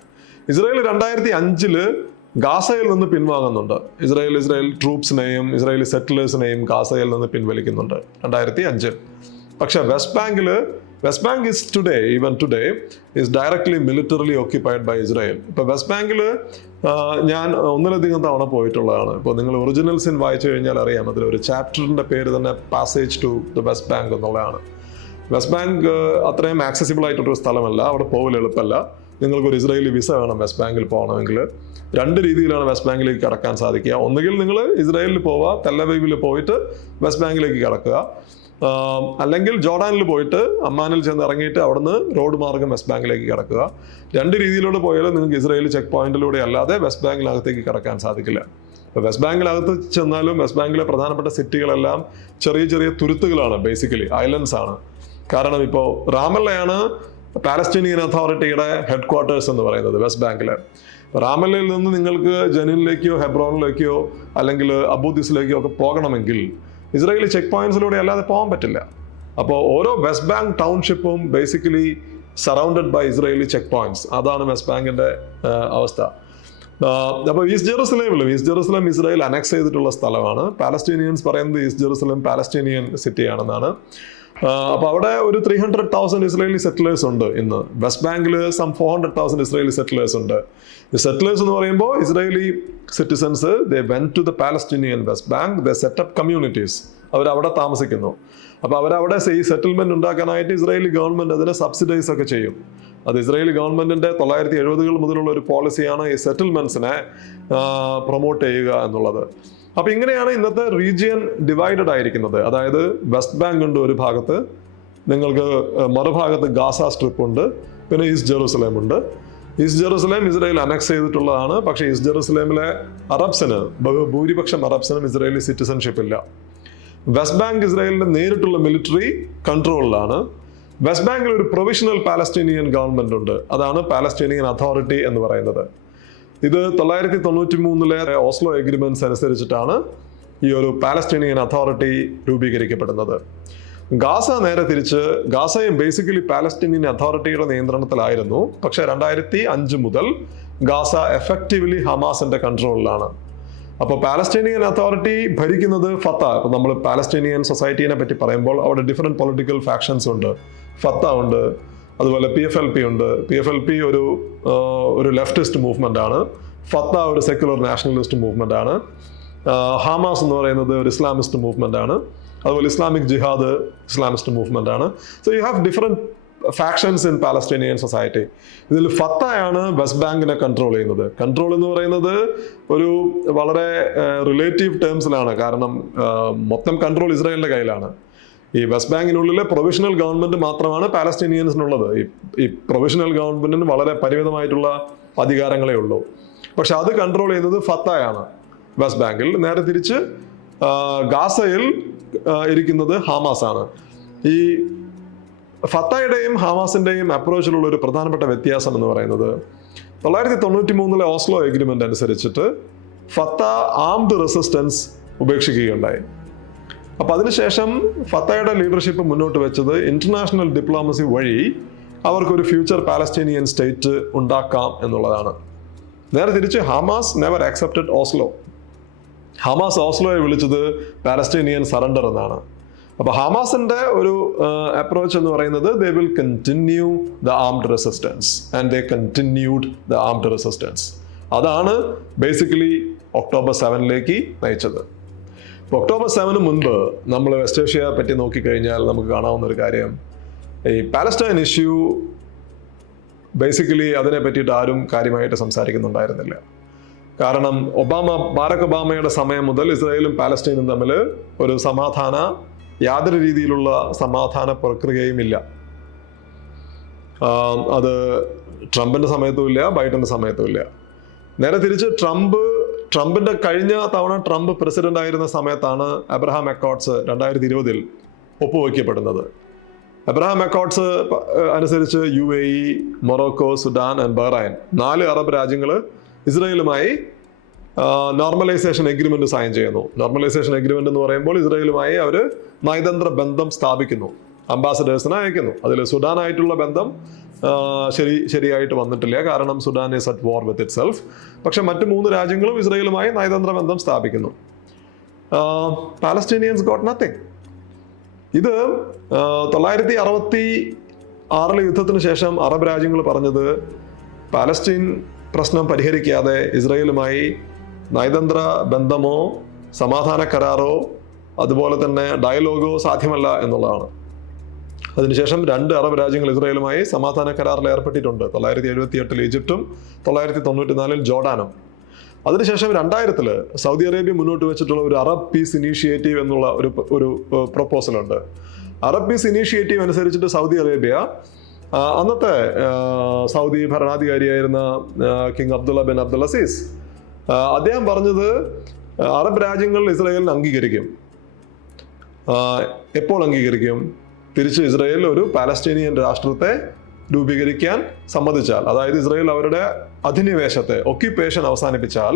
ഇസ്രായേൽ 2005 ഗാസയിൽ നിന്ന് പിൻവാങ്ങുന്നുണ്ട്. ഇസ്രായേൽ ട്രൂപ്സിനെയും ഇസ്രായേലി സെറ്റിലേഴ്സിനെയും ഗാസയിൽ നിന്ന് പിൻവലിക്കുന്നുണ്ട് 2005. പക്ഷെ West Bank is today is directly militarily occupied by Israel. ഇപ്പൊ വെസ്റ്റ് ബാങ്കിൽ ഞാൻ ഒന്നിലധികം തവണ പോയിട്ടുള്ളതാണ്. ഇപ്പോൾ നിങ്ങൾ ഒറിജിനൽ സിൻ വായിച്ചു കഴിഞ്ഞാൽ അറിയാം, അതിലൊരു ചാപ്റ്ററിന്റെ പേര് തന്നെ passage to the West Bank എന്നുള്ളതാണ്. വെസ്റ്റ് ബാങ്ക് അത്രയും ആക്സസിബിൾ ആയിട്ടൊരു സ്ഥലമല്ല, അവിടെ പോകൽ എളുപ്പമല്ല. നിങ്ങൾക്കൊരു ഇസ്രായേലി വിസ വേണം വെസ്റ്റ് ബാങ്കിൽ പോകണമെങ്കിൽ. 2 രീതിയിലാണ് വെസ്റ്റ് ബാങ്കിലേക്ക് കടക്കാൻ സാധിക്കുക. ഒന്നുകിൽ നിങ്ങൾ ഇസ്രായേലിൽ പോവുക, തെല്ലവീവിൽ പോയിട്ട് വെസ്റ്റ് ബാങ്കിലേക്ക് കടക്കുക, അല്ലെങ്കിൽ ജോർഡാനിൽ പോയിട്ട് അമ്മാനിൽ ചെന്ന് ഇറങ്ങിയിട്ട് അവിടുന്ന് റോഡ് മാർഗം വെസ്റ്റ് ബാങ്കിലേക്ക് കടക്കുക. 2 രീതിയിലൂടെ പോയാലും നിങ്ങൾക്ക് ഇസ്രായേൽ ചെക്ക് പോയിന്റിലൂടെ അല്ലാതെ വെസ്റ്റ് ബാങ്കിനകത്തേക്ക് കടക്കാൻ സാധിക്കില്ല. ഇപ്പോൾ വെസ്റ്റ് ബാങ്കിനകത്ത് ചെന്നാലും വെസ്റ്റ് ബാങ്കിലെ പ്രധാനപ്പെട്ട സിറ്റികളെല്ലാം ചെറിയ ചെറിയ തുരുത്തുകളാണ്, ബേസിക്കലി ഐലൻഡ്സ് ആണ്. കാരണം ഇപ്പോൾ റാമല്ലയാണ് പാലസ്റ്റീനിയൻ അതോറിറ്റിയുടെ ഹെഡ് ക്വാർട്ടേഴ്സ് എന്ന് പറയുന്നത് വെസ്റ്റ് ബാങ്കില്. റാമല്ലയിൽ നിന്ന് നിങ്ങൾക്ക് ജനീനിലേക്കോ ഹെബ്രോണിലേക്കോ അല്ലെങ്കിൽ അബൂദിസിലേക്കോ ഒക്കെ പോകണമെങ്കിൽ ഇസ്രായേലി ചെക്ക് പോയിന്റ്സിലൂടെ അല്ലാതെ പോകാൻ പറ്റില്ല. അപ്പോൾ ഓരോ വെസ്റ്റ് ബാങ്ക് ടൗൺഷിപ്പും basically surrounded by Israeli checkpoints. അതാണ് വെസ്റ്റ് ബാങ്കിന്റെ അവസ്ഥ. അപ്പോൾ ഈസ്റ്റ് ജെറുസലേം ഇസ്രായേൽ അനക്സ് ചെയ്തിട്ടുള്ള സ്ഥലമാണ്. പാലസ്റ്റീനിയൻസ് പറയുന്നത് ഈസ്റ്റ് ജെറുസലേം പാലസ്റ്റീനിയൻ സിറ്റി ആണെന്നാണ്. അപ്പോൾ അവിടെ ഒരു 300,000 ഇസ്രായേലി സെറ്റിലേഴ്സ് ഉണ്ട് ഇന്ന്. വെസ്റ്റ് ബാങ്കിൽ 400,000 ഇസ്രായേലി സെറ്റിലേഴ്സ് ഉണ്ട്. ഈ സെറ്റിലേഴ്സ് എന്ന് പറയുമ്പോൾ Israeli citizens they went to the Palestinian West Bank, they set up communities. അവരവിടെ താമസിക്കുന്നു. അപ്പോൾ അവരവിടെ ഈ സെറ്റിൽമെന്റ് ഉണ്ടാക്കാനായിട്ട് ഇസ്രായേലി ഗവൺമെന്റ് അതിനെ സബ്സിഡൈസ് ഒക്കെ ചെയ്യും. അത് ഇസ്രായേലി ഗവൺമെന്റിന്റെ 970 മുതലുള്ള ഒരു പോളിസിയാണ് ഈ സെറ്റിൽമെന്റ്സിനെ പ്രൊമോട്ട് ചെയ്യുക എന്നുള്ളത്. അപ്പൊ ഇങ്ങനെയാണ് ഇന്നത്തെ റീജിയൻ ഡിവൈഡഡ് ആയിരിക്കുന്നത്. അതായത് വെസ്റ്റ് ബാങ്ക് ഉണ്ട് ഒരു ഭാഗത്ത്, നിങ്ങൾക്ക് മറുഭാഗത്ത് ഗാസ സ്ട്രിപ്പ് ഉണ്ട്, പിന്നെ ഈസ്റ്റ് ജെറുസലേം ഉണ്ട്. ഈസ്റ്റ് ജെറുസലേം ഇസ്രായേൽ അനക്സ് ചെയ്തിട്ടുള്ളതാണ്. പക്ഷേ ഈസ്റ്റ് ജെറുസലേമിലെ ഭൂരിപക്ഷം അറബ്സിനും ഇസ്രായേലി സിറ്റിസൺഷിപ്പ് ഇല്ല. വെസ്റ്റ് ബാങ്ക് ഇസ്രായേലിന്റെ നേരിട്ടുള്ള മിലിറ്ററി കൺട്രോളിലാണ്. വെസ്റ്റ് ബാങ്കിൽ ഒരു പ്രൊവിഷണൽ പാലസ്റ്റീനിയൻ ഗവൺമെന്റ് ഉണ്ട്. അതാണ് പാലസ്റ്റീനിയൻ അതോറിറ്റി എന്ന് പറയുന്നത്. ഇത് 993 ഓസ്ലോ എഗ്രിമെന്റ്സ് അനുസരിച്ചിട്ടാണ് ഈ ഒരു പാലസ്റ്റീനിയൻ അതോറിറ്റി രൂപീകരിക്കപ്പെടുന്നത്. ഗാസ നേരെ തിരിച്ച്, ഗാസയും ബേസിക്കലി പാലസ്റ്റീനിയൻ അതോറിറ്റിയുടെ നിയന്ത്രണത്തിലായിരുന്നു. പക്ഷേ 2005 മുതൽ ഗാസ എഫക്റ്റീവ്ലി ഹമാസിന്റെ കൺട്രോളിലാണ്. അപ്പോൾ പാലസ്റ്റീനിയൻ അതോറിറ്റി ഭരിക്കുന്നത് ഫത്ത. ഇപ്പം നമ്മൾ പാലസ്റ്റീനിയൻ സൊസൈറ്റീനെ പറ്റി പറയുമ്പോൾ അവിടെ ഡിഫറെന്റ് പൊളിറ്റിക്കൽ ഫാക്ഷൻസ് ഉണ്ട്. ഫത്ത ഉണ്ട്, അതുപോലെ PFLP ഉണ്ട്. PFLP ഒരു ലെഫ്റ്റിസ്റ്റ് മൂവ്മെന്റ് ആണ്. ഫത്ത ഒരു സെക്യുലർ നാഷണലിസ്റ്റ് മൂവ്മെന്റ് ആണ്. ഹമാസ് എന്ന് പറയുന്നത് ഒരു ഇസ്ലാമിസ്റ്റ് മൂവ്മെന്റ് ആണ്. അതുപോലെ ഇസ്ലാമിക് ജിഹാദ് ഇസ്ലാമിസ്റ്റ് മൂവ്മെന്റ് ആണ്. So you have different factions in Palestinian society. ഇതിൽ ഫത്തയാണ് വെസ്റ്റ് ബാങ്കിനെ കൺട്രോൾ ചെയ്യുന്നത്. കൺട്രോൾ എന്ന് പറയുന്നത് ഒരു വളരെ റിലേറ്റീവ് ടേംസിലാണ്. കാരണം മൊത്തം കൺട്രോൾ ഇസ്രായേലിന്റെ കയ്യിലാണ്. ഈ വെസ്റ്റ് ബാങ്കിനുള്ളിലെ പ്രൊവിഷണൽ ഗവൺമെന്റ് മാത്രമാണ് പാലസ്റ്റീനിയൻസിനുള്ളത്. ഈ പ്രൊവിഷണൽ ഗവൺമെന്റിന് വളരെ പരിമിതമായിട്ടുള്ള അധികാരങ്ങളേ ഉള്ളൂ. പക്ഷെ അത് കൺട്രോൾ ചെയ്യുന്നത് ഫത്തയാണ് വെസ്റ്റ് ബാങ്കിൽ. നേരെ തിരിച്ച് ഗാസയിൽ ഇരിക്കുന്നത് ഹമാസ് ആണ്. ഈ ഫത്തയുടെയും ഹമാസിന്റെയും അപ്രോച്ചിലുള്ള ഒരു പ്രധാനപ്പെട്ട വ്യത്യാസം എന്ന് പറയുന്നത് 993 ഓസ്ലോ എഗ്രിമെന്റ് അനുസരിച്ചിട്ട് ഫത്ത ആംഡ് റെസിസ്റ്റൻസ് ഉപേക്ഷിക്കുകയുണ്ടായി. അപ്പം അതിനുശേഷം ഫത്തയുടെ ലീഡർഷിപ്പ് മുന്നോട്ട് വെച്ചത് ഇന്റർനാഷണൽ ഡിപ്ലോമസി വഴി അവർക്കൊരു ഫ്യൂച്ചർ പാലസ്തീനിയൻ സ്റ്റേറ്റ് ഉണ്ടാക്കാം എന്നുള്ളതാണ്. നേരെ തിരിച്ച് Hamas never accepted Oslo. Hamas ഓസ്ലോയെ വിളിച്ചത് പാലസ്തീനിയൻ സറണ്ടർ എന്നാണ്. അപ്പോൾ ഹമാസിന്റെ ഒരു അപ്രോച്ച് എന്ന് പറയുന്നത് they will continue the armed resistance and they continued the armed resistance. അതാണ് ബേസിക്കലി ഒക്ടോബർ 7 നയിച്ചത്. ഒക്ടോബർ 7 മുൻപ് നമ്മൾ വെസ്റ്റ് ഏഷ്യയെ പറ്റി നോക്കിക്കഴിഞ്ഞാൽ നമുക്ക് കാണാവുന്ന ഒരു കാര്യം, ഈ പാലസ്റ്റൈൻ ഇഷ്യൂ ബേസിക്കലി അതിനെ പറ്റിയിട്ട് ആരും കാര്യമായിട്ട് സംസാരിക്കുന്നുണ്ടായിരുന്നില്ല. കാരണം ബാരക് ഒബാമയുടെ സമയം മുതൽ ഇസ്രായേലും പാലസ്റ്റൈനും തമ്മിൽ ഒരു യാതൊരു രീതിയിലുള്ള സമാധാന പ്രക്രിയയും ഇല്ല. അത് ട്രംപിന്റെ സമയത്തും ഇല്ല, ബൈഡന്റെ സമയത്തും ഇല്ല. നേരെ തിരിച്ച് ട്രംപിന്റെ കഴിഞ്ഞ തവണ ട്രംപ് പ്രസിഡന്റ് ആയിരുന്ന സമയത്താണ് അബ്രഹാം അക്കോർഡ്സ് 2020 ഒപ്പുവയ്ക്കപ്പെടുന്നത്. അബ്രഹാം അക്കോർഡ്സ് അനുസരിച്ച് UAE, Morocco, Sudan and Bahrain 4 Arab രാജ്യങ്ങൾ ഇസ്രായേലുമായി നോർമലൈസേഷൻ എഗ്രിമെന്റ് സൈൻ ചെയ്യുന്നു. നോർമലൈസേഷൻ എഗ്രിമെന്റ് എന്ന് പറയുമ്പോൾ ഇസ്രായേലുമായി അവർ നയതന്ത്ര ബന്ധം സ്ഥാപിക്കുന്നു, അംബാസഡേഴ്സിനെ അയക്കുന്നു. അതിൽ സുഡാനായിട്ടുള്ള ബന്ധം ശരിയായിട്ട് വന്നിട്ടില്ല, കാരണം Sudan is at war with it self. പക്ഷെ മറ്റ് 3 രാജ്യങ്ങളും ഇസ്രായേലുമായി നയതന്ത്ര ബന്ധം സ്ഥാപിക്കുന്നു. Palestinians got nothing. ഇത് 1966 യുദ്ധത്തിന് ശേഷം അറബ് രാജ്യങ്ങൾ പറഞ്ഞത് പാലസ്റ്റീൻ പ്രശ്നം പരിഹരിക്കാതെ ഇസ്രായേലുമായി നയതന്ത്ര ബന്ധമോ സമാധാന കരാറോ അതുപോലെ തന്നെ ഡയലോഗോ സാധ്യമല്ല എന്നുള്ളതാണ്. അതിനുശേഷം 2 അറബ് രാജ്യങ്ങൾ ഇസ്രായേലുമായി സമാധാന കരാറിൽ ഏർപ്പെട്ടിട്ടുണ്ട്. 1978 ഈജിപ്തും 1994 ജോർഡാനും. അതിനുശേഷം 2000 സൗദി അറേബ്യ മുന്നോട്ട് വെച്ചിട്ടുള്ള ഒരു അറബ് പീസ് ഇനീഷ്യേറ്റീവ് എന്നുള്ള ഒരു പ്രൊപ്പോസൽ ഉണ്ട്. അറബ് പീസ് ഇനീഷ്യേറ്റീവ് അനുസരിച്ചിട്ട് സൗദി അറേബ്യ അന്നത്തെ സൗദി ഭരണാധികാരിയായിരുന്ന king Abdullah bin Abdul Aziz അദ്ദേഹം പറഞ്ഞത് അറബ് രാജ്യങ്ങൾ ഇസ്രായേലിനെ അംഗീകരിക്കും. എപ്പോൾ അംഗീകരിക്കും? തിരിച്ച് ഇസ്രായേൽ ഒരു പാലസ്തീനിയൻ രാഷ്ട്രത്തെ രൂപീകരിക്കാൻ സമ്മതിച്ചാൽ, അതായത് ഇസ്രായേൽ അവരുടെ അധിനിവേശത്തെ ഒക്യുപ്പേഷൻ അവസാനിപ്പിച്ചാൽ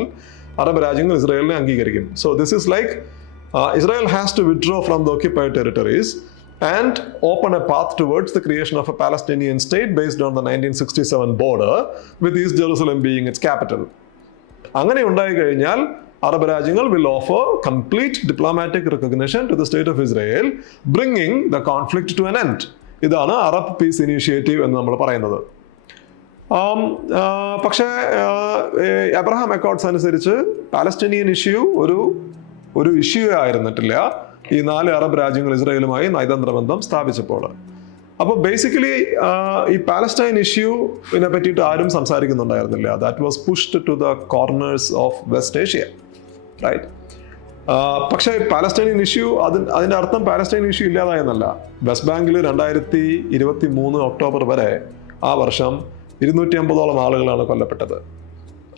അറബ് രാജ്യങ്ങൾ ഇസ്രായേലിനെ അംഗീകരിക്കും. So this is like Israel has to withdraw from the occupied territories and open a path towards the creation of a Palestinian state based on the 1967 border, with East Jerusalem being its capital. അങ്ങനെ ഉണ്ടായി കഴിഞ്ഞാൽ Arab രാജ്യങ്ങൾ will offer complete diplomatic recognition to the state of Israel, bringing the conflict to an end. ഇതാണ് Arab peace initiative എന്ന് നമ്മൾ പറയുന്നത്. പക്ഷേ Abraham accords അനുസരിച്ച് പാലസ്തീനിയൻ ഇഷ്യൂ ഒരു ഇഷ്യൂ ആയിരുന്നിട്ടില്ല ഈ 4 അറബ് രാജ്യങ്ങൾ ഇസ്രായേലുമായി നയതന്ത്ര ബന്ധം സ്ഥാപിച്ചപ്പോൾ. അപ്പോൾ ബേസിക്കലി ഈ പാലസ്റ്റൈൻ ഇഷ്യൂവിനെ പറ്റിയിട്ട് ആരും സംസാരിക്കുന്നുണ്ടായിരുന്നില്ല. That was pushed to the corners of West Asia, right? പക്ഷേ പാലസ്റ്റൈനിയൻ ഇഷ്യൂ അതിൻ്റെ അർത്ഥം പാലസ്റ്റൈൻ ഇഷ്യൂ ഇല്ലാതായെന്നല്ല. വെസ്റ്റ് ബാങ്കിൽ 2023 ഒക്ടോബർ വരെ ആ വർഷം 250ഓളം ആളുകളാണ് കൊല്ലപ്പെട്ടത്.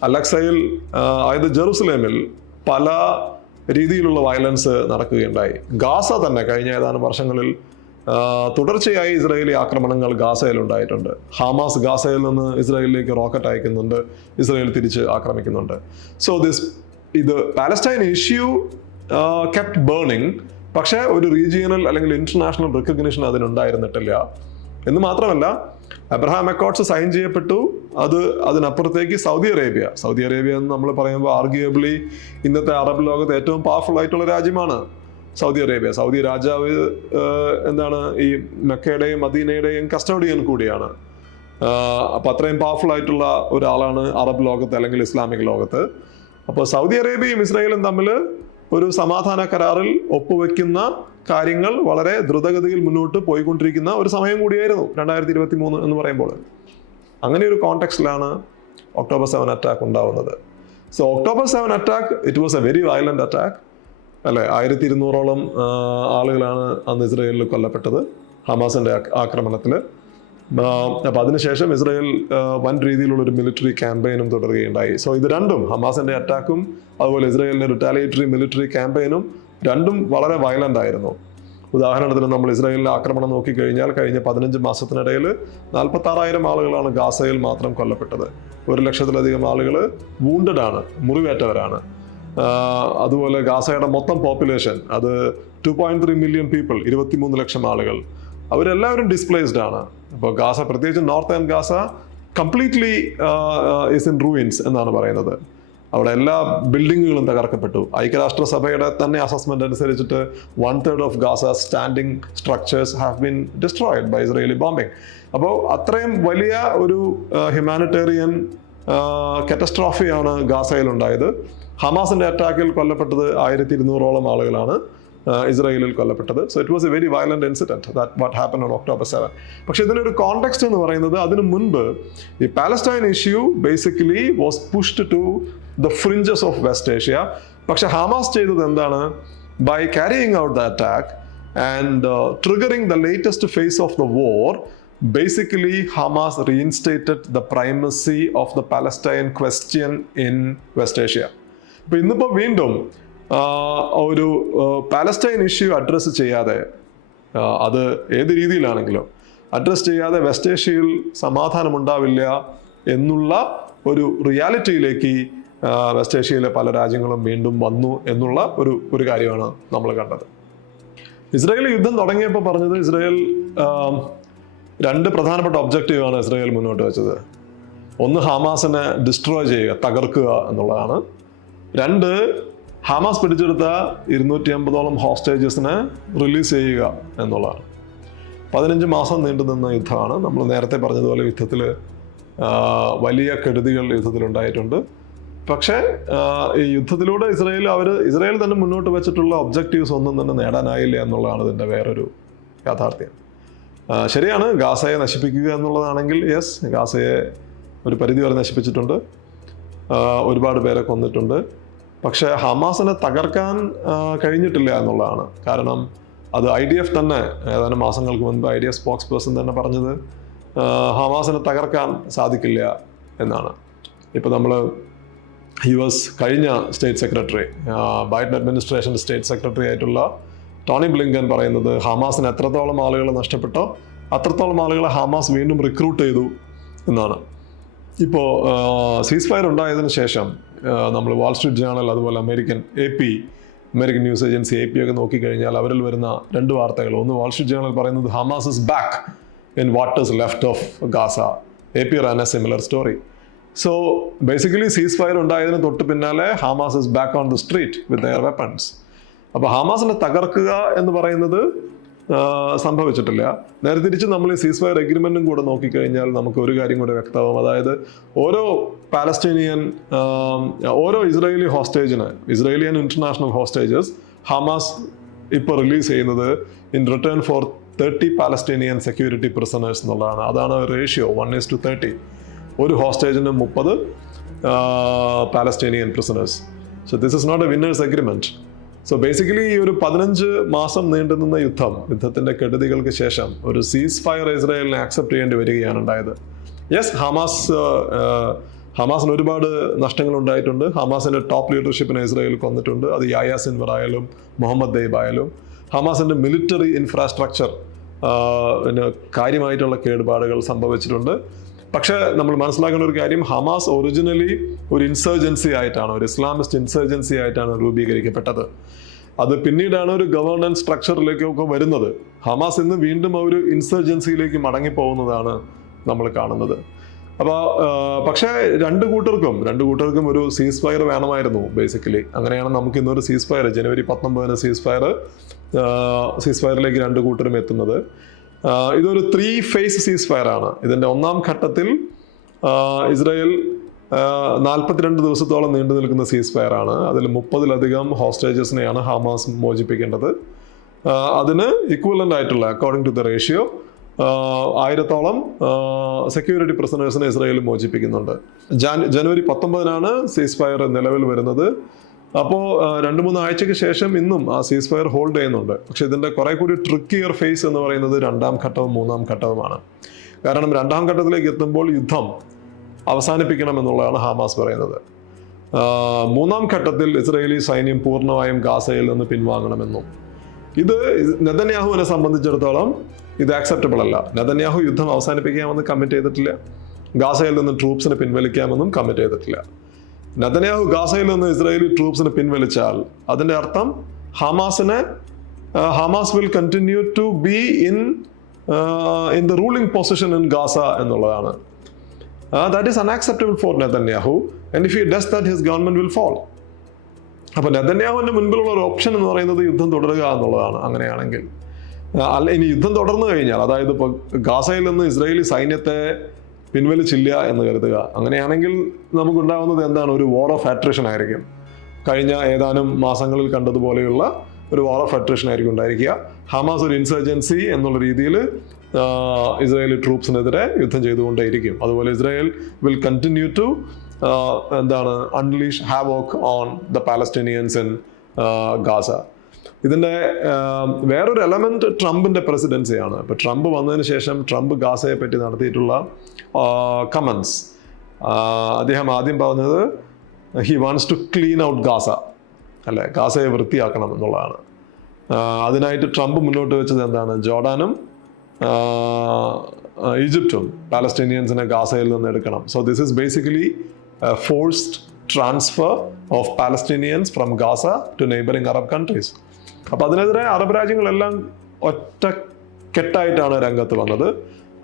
അലക്സയിൽ അതായത് ജെറുസലേമിൽ പല രീതിയിലുള്ള വയലൻസ് നടക്കുകയുണ്ടായി. ഗാസ തന്നെ കഴിഞ്ഞ ഏതാനും വർഷങ്ങളിൽ തുടർച്ചയായി ഇസ്രായേലി ആക്രമണങ്ങൾ ഗാസയിൽ ഉണ്ടായിട്ടുണ്ട്. ഹമാസ് ഗാസയിൽ നിന്ന് ഇസ്രായേലിലേക്ക് റോക്കറ്റ് അയക്കുന്നുണ്ട്, ഇസ്രായേൽ തിരിച്ച് ആക്രമിക്കുന്നുണ്ട്. സോ ഇത് പാലസ്റ്റൈൻ ഇഷ്യൂ കെപ്റ്റ് ബേണിംഗ്. പക്ഷേ ഒരു റീജിയണൽ അല്ലെങ്കിൽ ഇന്റർനാഷണൽ റെക്കഗ്നിഷൻ അതിനുണ്ടായിരുന്നിട്ടില്ല. എന്ന് മാത്രമല്ല, അബ്രഹാം അക്കോർഡ്സ് സൈൻ ചെയ്യപ്പെട്ടു. അതിനപ്പുറത്തേക്ക് സൗദി അറേബ്യ എന്ന് നമ്മൾ പറയുമ്പോൾ ആർഗ്യുബിളി ഇന്നത്തെ അറബ് ലോകത്ത് ഏറ്റവും പവർഫുൾ ആയിട്ടുള്ള രാജ്യമാണ് സൗദി അറേബ്യ. സൗദി രാജാവ് ഈ മക്കയുടെയും മദീനയുടെയും കസ്റ്റോഡിയൻ കൂടിയാണ്. അപ്പം അത്രയും പവർഫുൾ ആയിട്ടുള്ള ഒരാളാണ് അറബ് ലോകത്ത് അല്ലെങ്കിൽ ഇസ്ലാമിക് ലോകത്ത്. അപ്പോൾ സൗദി അറേബ്യയും ഇസ്രായേലും തമ്മിൽ ഒരു സമാധാന കരാറിൽ ഒപ്പുവെക്കുന്ന കാര്യങ്ങൾ വളരെ ദ്രുതഗതിയിൽ മുന്നോട്ട് പോയിക്കൊണ്ടിരിക്കുന്ന ഒരു സമയം കൂടിയായിരുന്നു 2023 എന്ന് പറയുമ്പോൾ. അങ്ങനെ ഒരു കോണ്ടെക്സ്റ്റിലാണ് ഒക്ടോബർ 7 അറ്റാക്ക് ഉണ്ടാവുന്നത്. So October 7 attack it was A very violent attack, അല്ലെ? 1200ഓളം ആളുകളാണ് അന്ന് ഇസ്രായേലിൽ കൊല്ലപ്പെട്ടത് ഹമാസിന്റെ ആക്രമണത്തിൽ. അപ്പം അതിനുശേഷം ഇസ്രായേൽ വൻ രീതിയിലുള്ള ഒരു മിലിറ്ററി ക്യാമ്പയിനും തുടരുകയുണ്ടായി. സോ ഇത് രണ്ടും, ഹമാസിന്റെ അറ്റാക്കും അതുപോലെ ഇസ്രായേലിന്റെ റിറ്റാലിയേറ്ററി മിലിറ്ററി ക്യാമ്പയിനും രണ്ടും വളരെ വയലന്റ് ആയിരുന്നു. ഉദാഹരണത്തിന് നമ്മൾ ഇസ്രായേലിലെ ആക്രമണം നോക്കിക്കഴിഞ്ഞാൽ കഴിഞ്ഞ 15 മാസത്തിനിടയിൽ 46,000 ആളുകളാണ് ഗാസയിൽ മാത്രം കൊല്ലപ്പെട്ടത്. 100,000-ലധികം ആളുകൾ വൂണ്ടഡ് ആണ്, മുറിവേറ്റവരാണ്. അതുപോലെ ഗാസയുടെ മൊത്തം പോപ്പുലേഷൻ അത് 2.3 മില്യൺ പീപ്പിൾ, 23 ലക്ഷം ആളുകൾ, അവരെല്ലാവരും ഡിസ്പ്ലേസ്ഡ് ആണ്. ഇപ്പോൾ ഗാസ, പ്രത്യേകിച്ച് north and Gaza completely is in ruins എന്നാണ് പറയുന്നത്. അവിടെ എല്ലാ ബിൽഡിങ്ങുകളും തകർക്കപ്പെട്ടു. ഐക്യരാഷ്ട്രസഭയുടെ തന്നെ അസസ്മെന്റ് അനുസരിച്ചിട്ട് 1/3 of Gaza standing structures have been destroyed by Israeli bombing. അപ്പോൾ അത്രയും വലിയ ഒരു ഹ്യൂമാനിറ്റേറിയൻ കറ്റസ്ട്രോഫിയാണ് ഗാസയിൽ ഉണ്ടായത്. ഹമാസിന്റെ അറ്റാക്കിൽ കൊല്ലപ്പെട്ടത് 1200ഓളം ആളുകളാണ് ഇസ്രായേലിൽ കൊല്ലപ്പെട്ടത്. So it was A very violent incident that what happen on October 7. പക്ഷെ ഇതിനൊരു കോണ്ടെക്സ്റ്റ് എന്ന് പറയുന്നത്, അതിനു മുൻപ് ഈ Palestine issue basically was pushed to the fringes of West Asia. പക്ഷെ ഹമാസ് ചെയ്തത് എന്താണ്? By carrying out the attack and triggering the latest phase of the war, basically Hamas reinstated the primacy of the Palestine question in West Asia. ഇപ്പോൾ ഇന്നിപ്പോൾ വീണ്ടും ഒരു Palestine issue address ചെയ്യാതെ, അത് ഏത് രീതിയിലാണെങ്കിലും അഡ്രസ്സ് ചെയ്യാതെ വെസ്റ്റ് ഏഷ്യയിൽ സമാധാനം ഉണ്ടാവില്ല എന്നുള്ള ഒരു റിയാലിറ്റിയിലേക്ക് വെസ്റ്റ് ഏഷ്യയിലെ പല രാജ്യങ്ങളും വീണ്ടും വന്നു എന്നുള്ള ഒരു കാര്യമാണ് നമ്മൾ കണ്ടത്. ഇസ്രായേൽ യുദ്ധം തുടങ്ങിയപ്പോൾ പറഞ്ഞത്, ഇസ്രായേൽ 2 പ്രധാനപ്പെട്ട ഒബ്ജക്റ്റീവാണ് ഇസ്രായേൽ മുന്നോട്ട് വെച്ചത്. ഒന്ന്, ഹമാസിനെ ഡിസ്ട്രോയ് ചെയ്യുക, തകർക്കുക എന്നുള്ളതാണ്. 2, ഹമാസ് പിടിച്ചെടുത്ത 250ഓളം ഹോസ്റ്റേജസിനെ റിലീസ് ചെയ്യുക എന്നുള്ളതാണ്. 15 മാസം നീണ്ടുനിന്ന യുദ്ധമാണ്. നമ്മൾ നേരത്തെ പറഞ്ഞതുപോലെ യുദ്ധത്തിൽ വലിയ കെടുതികൾ യുദ്ധത്തിലുണ്ടായിട്ടുണ്ട്. പക്ഷേ ഈ യുദ്ധത്തിലൂടെ ഇസ്രായേൽ തന്നെ മുന്നോട്ട് വെച്ചിട്ടുള്ള ഒബ്ജക്റ്റീവ്സ് ഒന്നും തന്നെ നേടാനായില്ല എന്നുള്ളതാണ് ഇതിൻ്റെ വേറൊരു യാഥാർത്ഥ്യം. ശരിയാണ്, ഗാസയെ നശിപ്പിക്കുക എന്നുള്ളതാണെങ്കിൽ യെസ്, ഗാസയെ ഒരു പരിധി വരെ നശിപ്പിച്ചിട്ടുണ്ട്, ഒരുപാട് പേരെ കൊന്നിട്ടുണ്ട്. പക്ഷേ ഹമാസിനെ തകർക്കാൻ കഴിഞ്ഞിട്ടില്ല എന്നുള്ളതാണ്. കാരണം അത് IDF തന്നെ ഏതാനും മാസങ്ങൾക്ക് മുൻപ് IDF സ്പോക്സ് പേഴ്സൺ തന്നെ പറഞ്ഞത് ഹമാസിനെ തകർക്കാൻ സാധിക്കില്ല എന്നാണ്. ഇപ്പോൾ നമ്മൾ US കഴിഞ്ഞ state secretary, Biden administration state secretary ആയിട്ടുള്ള ടോണി ബ്ലിങ്കൻ പറയുന്നത്, ഹമാസിന് എത്രത്തോളം ആളുകൾ നഷ്ടപ്പെട്ടോ അത്രത്തോളം ആളുകളെ ഹമാസ് വീണ്ടും റിക്രൂട്ട് ചെയ്തു എന്നാണ്. ഇപ്പോൾ സീസ് ഫയർ ഉണ്ടായതിനു ശേഷം നമ്മൾ വാൾസ്ട്രീറ്റ് ജേണൽ, അതുപോലെ അമേരിക്കൻ ന്യൂസ് ഏജൻസി AP ഒക്കെ നോക്കിക്കഴിഞ്ഞാൽ അവരിൽ വരുന്ന 2 വാർത്തകൾ. ഒന്ന്, വാൾസ്ട്രീറ്റ് ജേണൽ പറയുന്നത് Hamas is back in what is left of Gaza. AP ran a similar story. So basically cease fire ഉണ്ടായതിന് തൊട്ട് പിന്നാലെ Hamas is back on the street with their weapons. അപ്പോൾ ഹമാസിനെ തകർക്കുക എന്ന് പറയുന്നത് സംഭവിച്ചിട്ടില്ല. നേരെ തിരിച്ച് നമ്മൾ ഈ സീസ് ഫയർ എഗ്രിമെന്റും കൂടെ നോക്കിക്കഴിഞ്ഞാൽ നമുക്ക് ഒരു കാര്യം കൂടെ വ്യക്തമാവും. അതായത് ഓരോ ഇസ്രായേലി ഹോസ്റ്റേജിന്, Israeli and international hostages Hamas ഇപ്പോൾ റിലീസ് ചെയ്യുന്നത് in return for 30 Palestinian security prisoners എന്നുള്ളതാണ്. അതാണ് റേഷ്യോ 1:30. ഒരു ഹോസ്റ്റേജിന് 30 Palestinian prisoners. So this is not a winners agreement. So basically ഈ ഒരു 15 മാസം നീണ്ടുനിന്ന യുദ്ധത്തിന്റെ കെടുതികൾക്ക് ശേഷം ഒരു സീസ് ഫയർ ഇസ്രായേലിനെ അക്സെപ്റ്റ് ചെയ്യേണ്ടി വരികയാണ് ഉണ്ടായത്. യെസ്, ഹമാസിന് ഒരുപാട് നഷ്ടങ്ങൾ ഉണ്ടായിട്ടുണ്ട്. ഹമാസിന്റെ ടോപ്പ് ലീഡർഷിപ്പിനെ ഇസ്രായേൽ കൊന്നിട്ടുണ്ട്. അത് യാഹ്യ സിൻവർ ആയാലും മുഹമ്മദ് ദെയ്ബ് ആയാലും. ഹമാസിന്റെ മിലിറ്ററി ഇൻഫ്രാസ്ട്രക്ചർ കാര്യമായിട്ടുള്ള കേടുപാടുകൾ സംഭവിച്ചിട്ടുണ്ട്. പക്ഷേ നമ്മൾ മനസ്സിലാക്കേണ്ട ഒരു കാര്യം, ഹമാസ് ഒറിജിനലി ഒരു ഇൻസർജൻസി ആയിട്ടാണ്, ഒരു ഇസ്ലാമിസ്റ്റ് ഇൻസർജൻസി ആയിട്ടാണ് രൂപീകരിക്കപ്പെട്ടത്. അത് പിന്നീടാണ് ഒരു ഗവേണൻസ് സ്ട്രക്ചറിലേക്കൊക്കെ വരുന്നത്. ഹമാസ് ഇന്ന് വീണ്ടും ഒരു ഇൻസർജൻസിയിലേക്ക് മടങ്ങിപ്പോകുന്നതാണ് നമ്മൾ കാണുന്നത്. അപ്പോൾ പക്ഷേ രണ്ട് കൂട്ടർക്കും ഒരു സീസ് ഫയർ വേണമായിരുന്നു ബേസിക്കലി. അങ്ങനെയാണ് നമുക്ക് ഇന്നൊരു സീസ് ഫയർ, ജനുവരി 19 സീസ് ഫയറിലേക്ക് 2 കൂട്ടരും എത്തുന്നത്. ഇതൊരു 3 ഫേസ് സീസ് ഫയർ ആണ്. ഇതിൻ്റെ 1ാം ഘട്ടത്തിൽ ഇസ്രായേൽ 42 ദിവസത്തോളം നീണ്ടു നിൽക്കുന്ന സീസ് ഫയർ ആണ്. അതിൽ 30-ലധികം ഹോസ്റ്റേജസിനെയാണ് ഹമാസ് മോചിപ്പിക്കേണ്ടത്. അതിന് ഇക്വലൻ്റ് ആയിട്ടുള്ള, അക്കോർഡിംഗ് ടു ദ റേഷ്യോ, 1000-ഓളം സെക്യൂരിറ്റി പ്രിസണേഴ്സിനെ ഇസ്രായേൽ മോചിപ്പിക്കുന്നുണ്ട്. ജനുവരി 19 സീസ് ഫയർ നിലവിൽ വരുന്നത്. അപ്പോൾ 2-3 ആഴ്ചയ്ക്ക് ശേഷം ഇന്നും ആ സീസ് ഫയർ ഹോൾഡ് ചെയ്യുന്നുണ്ട്. പക്ഷെ ഇതിൻ്റെ കുറെ കൂടി ട്രിക്കിയർ ഫേസ് എന്ന് പറയുന്നത് 2ാം ഘട്ടവും 3ാം ഘട്ടവുമാണ്. കാരണം 2ാം ഘട്ടത്തിലേക്ക് എത്തുമ്പോൾ യുദ്ധം അവസാനിപ്പിക്കണം എന്നുള്ളതാണ് ഹമാസ് പറയുന്നത്. 3ാം ഘട്ടത്തിൽ ഇസ്രായേലി സൈന്യം പൂർണ്ണമായും ഗാസയിൽ നിന്ന് പിൻവാങ്ങണമെന്നും. ഇത് നെതന്യാഹുവിനെ സംബന്ധിച്ചിടത്തോളം ഇത് ആക്സെപ്റ്റബിൾ അല്ല. നെതന്യാഹു യുദ്ധം അവസാനിപ്പിക്കാമെന്ന് കമ്മിറ്റ് ചെയ്തിട്ടില്ല. ഗാസയിൽ നിന്ന് ട്രൂപ്സിനെ പിൻവലിക്കാമെന്നും കമ്മിറ്റ് ചെയ്തിട്ടില്ല. നെതന്യാഹു ഗാസയിൽ നിന്ന് ഇസ്രായേലി ട്രൂപ്സിനെ പിൻവലിച്ചാൽ അതിൻ്റെ അർത്ഥം Hamas will continue to be in the ruling position in Gaza എന്നുള്ളതാണ്. That is unacceptable for Netanyahu, and if he does that his government will fall. അപ്പോൾ നെതന്യാഹുവിൻ്റെ മുൻപിലുള്ള ഒരു ഓപ്ഷൻ എന്ന് പറയുന്നത് യുദ്ധം തുടരുക എന്നുള്ളതാണ്. അങ്ങനെയാണെങ്കിൽ ഇനി യുദ്ധം തുടർന്നു കഴിഞ്ഞാൽ, അതായത് ഇപ്പോൾ ഗാസയിൽ നിന്ന് ഇസ്രായേലി സൈന്യത്തെ പിൻവലിച്ചില്ല എന്ന് കരുതുക, അങ്ങനെയാണെങ്കിൽ നമുക്കുണ്ടാകുന്നത് എന്താണ്? ഒരു വാർ ഓഫ് അട്രിഷൻ ആയിരിക്കും. കഴിഞ്ഞ ഏതാനും മാസങ്ങളിൽ കണ്ടതുപോലെയുള്ള ഒരു വാർ ഓഫ് അട്രിഷൻ ആയിരിക്കും ഉണ്ടായിരിക്കുക. ഹമാസ് ഒരു ഇൻസർജൻസി എന്നുള്ള രീതിയിൽ ഇസ്രായേലി ട്രൂപ്സിനെതിരെ യുദ്ധം ചെയ്തുകൊണ്ടേയിരിക്കും. അതുപോലെ Israel will continue to unleash havoc on the Palestinians in Gaza. ഇതിൻ്റെ വേറൊരു എലമെന്റ് ട്രംപിന്റെ പ്രസിഡൻസിയാണ്. ഇപ്പൊ ട്രംപ് വന്നതിന് ശേഷം ട്രംപ് ഗാസയെ പറ്റി നടത്തിയിട്ടുള്ള കമന്റ്സ്, അദ്ദേഹം ആദ്യം പറഞ്ഞത് he wants to clean out Gaza, അല്ലെ, ഗാസയെ വൃത്തിയാക്കണം എന്നുള്ളതാണ്. അതിനായിട്ട് ട്രംപ് മുന്നോട്ട് വെച്ചത് എന്താണ്? ജോർഡാനും ഈജിപ്തും പാലസ്തീനിയൻസിനെ ഗാസയിൽ നിന്ന് എടുക്കണം. So this is basically forced transfer of Palestinians from Gaza to neighbouring Arab countries. അപ്പം അതിനെതിരെ അറബ് രാജ്യങ്ങളെല്ലാം ഒറ്റക്കെട്ടായിട്ടാണ് രംഗത്ത് വന്നത്.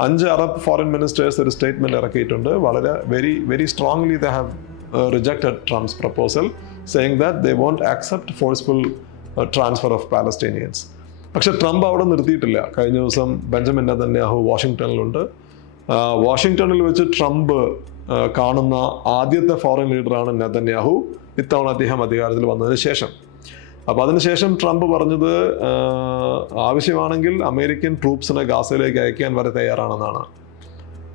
5 അറബ് ഫോറിൻ മിനിസ്റ്റേഴ്സ് ഒരു സ്റ്റേറ്റ്മെന്റ് ഇറക്കിയിട്ടുണ്ട്. വളരെ very strongly they have rejected Trump's proposal, saying that they won't accept forceful transfer of Palestinians. പക്ഷെ ട്രംപ് അവിടെ നിർത്തിയിട്ടില്ല. കഴിഞ്ഞ ദിവസം ബെഞ്ചമിൻ നെതന്യാഹു വാഷിങ്ടണിലുണ്ട്. വാഷിങ്ടണിൽ വെച്ച് ട്രംപ് കാണുന്ന ആദ്യത്തെ ഫോറിൻ ലീഡറാണ് നെതന്യാഹു, ഇത്തവണ അദ്ദേഹം അധികാരത്തിൽ വന്നതിന് ശേഷം. അപ്പോൾ അതിനുശേഷം ട്രംപ് പറഞ്ഞത് ആവശ്യമാണെങ്കിൽ അമേരിക്കൻ ട്രൂപ്സിനെ ഗാസയിലേക്ക് അയക്കാൻ വരെ തയ്യാറാണെന്നാണ്.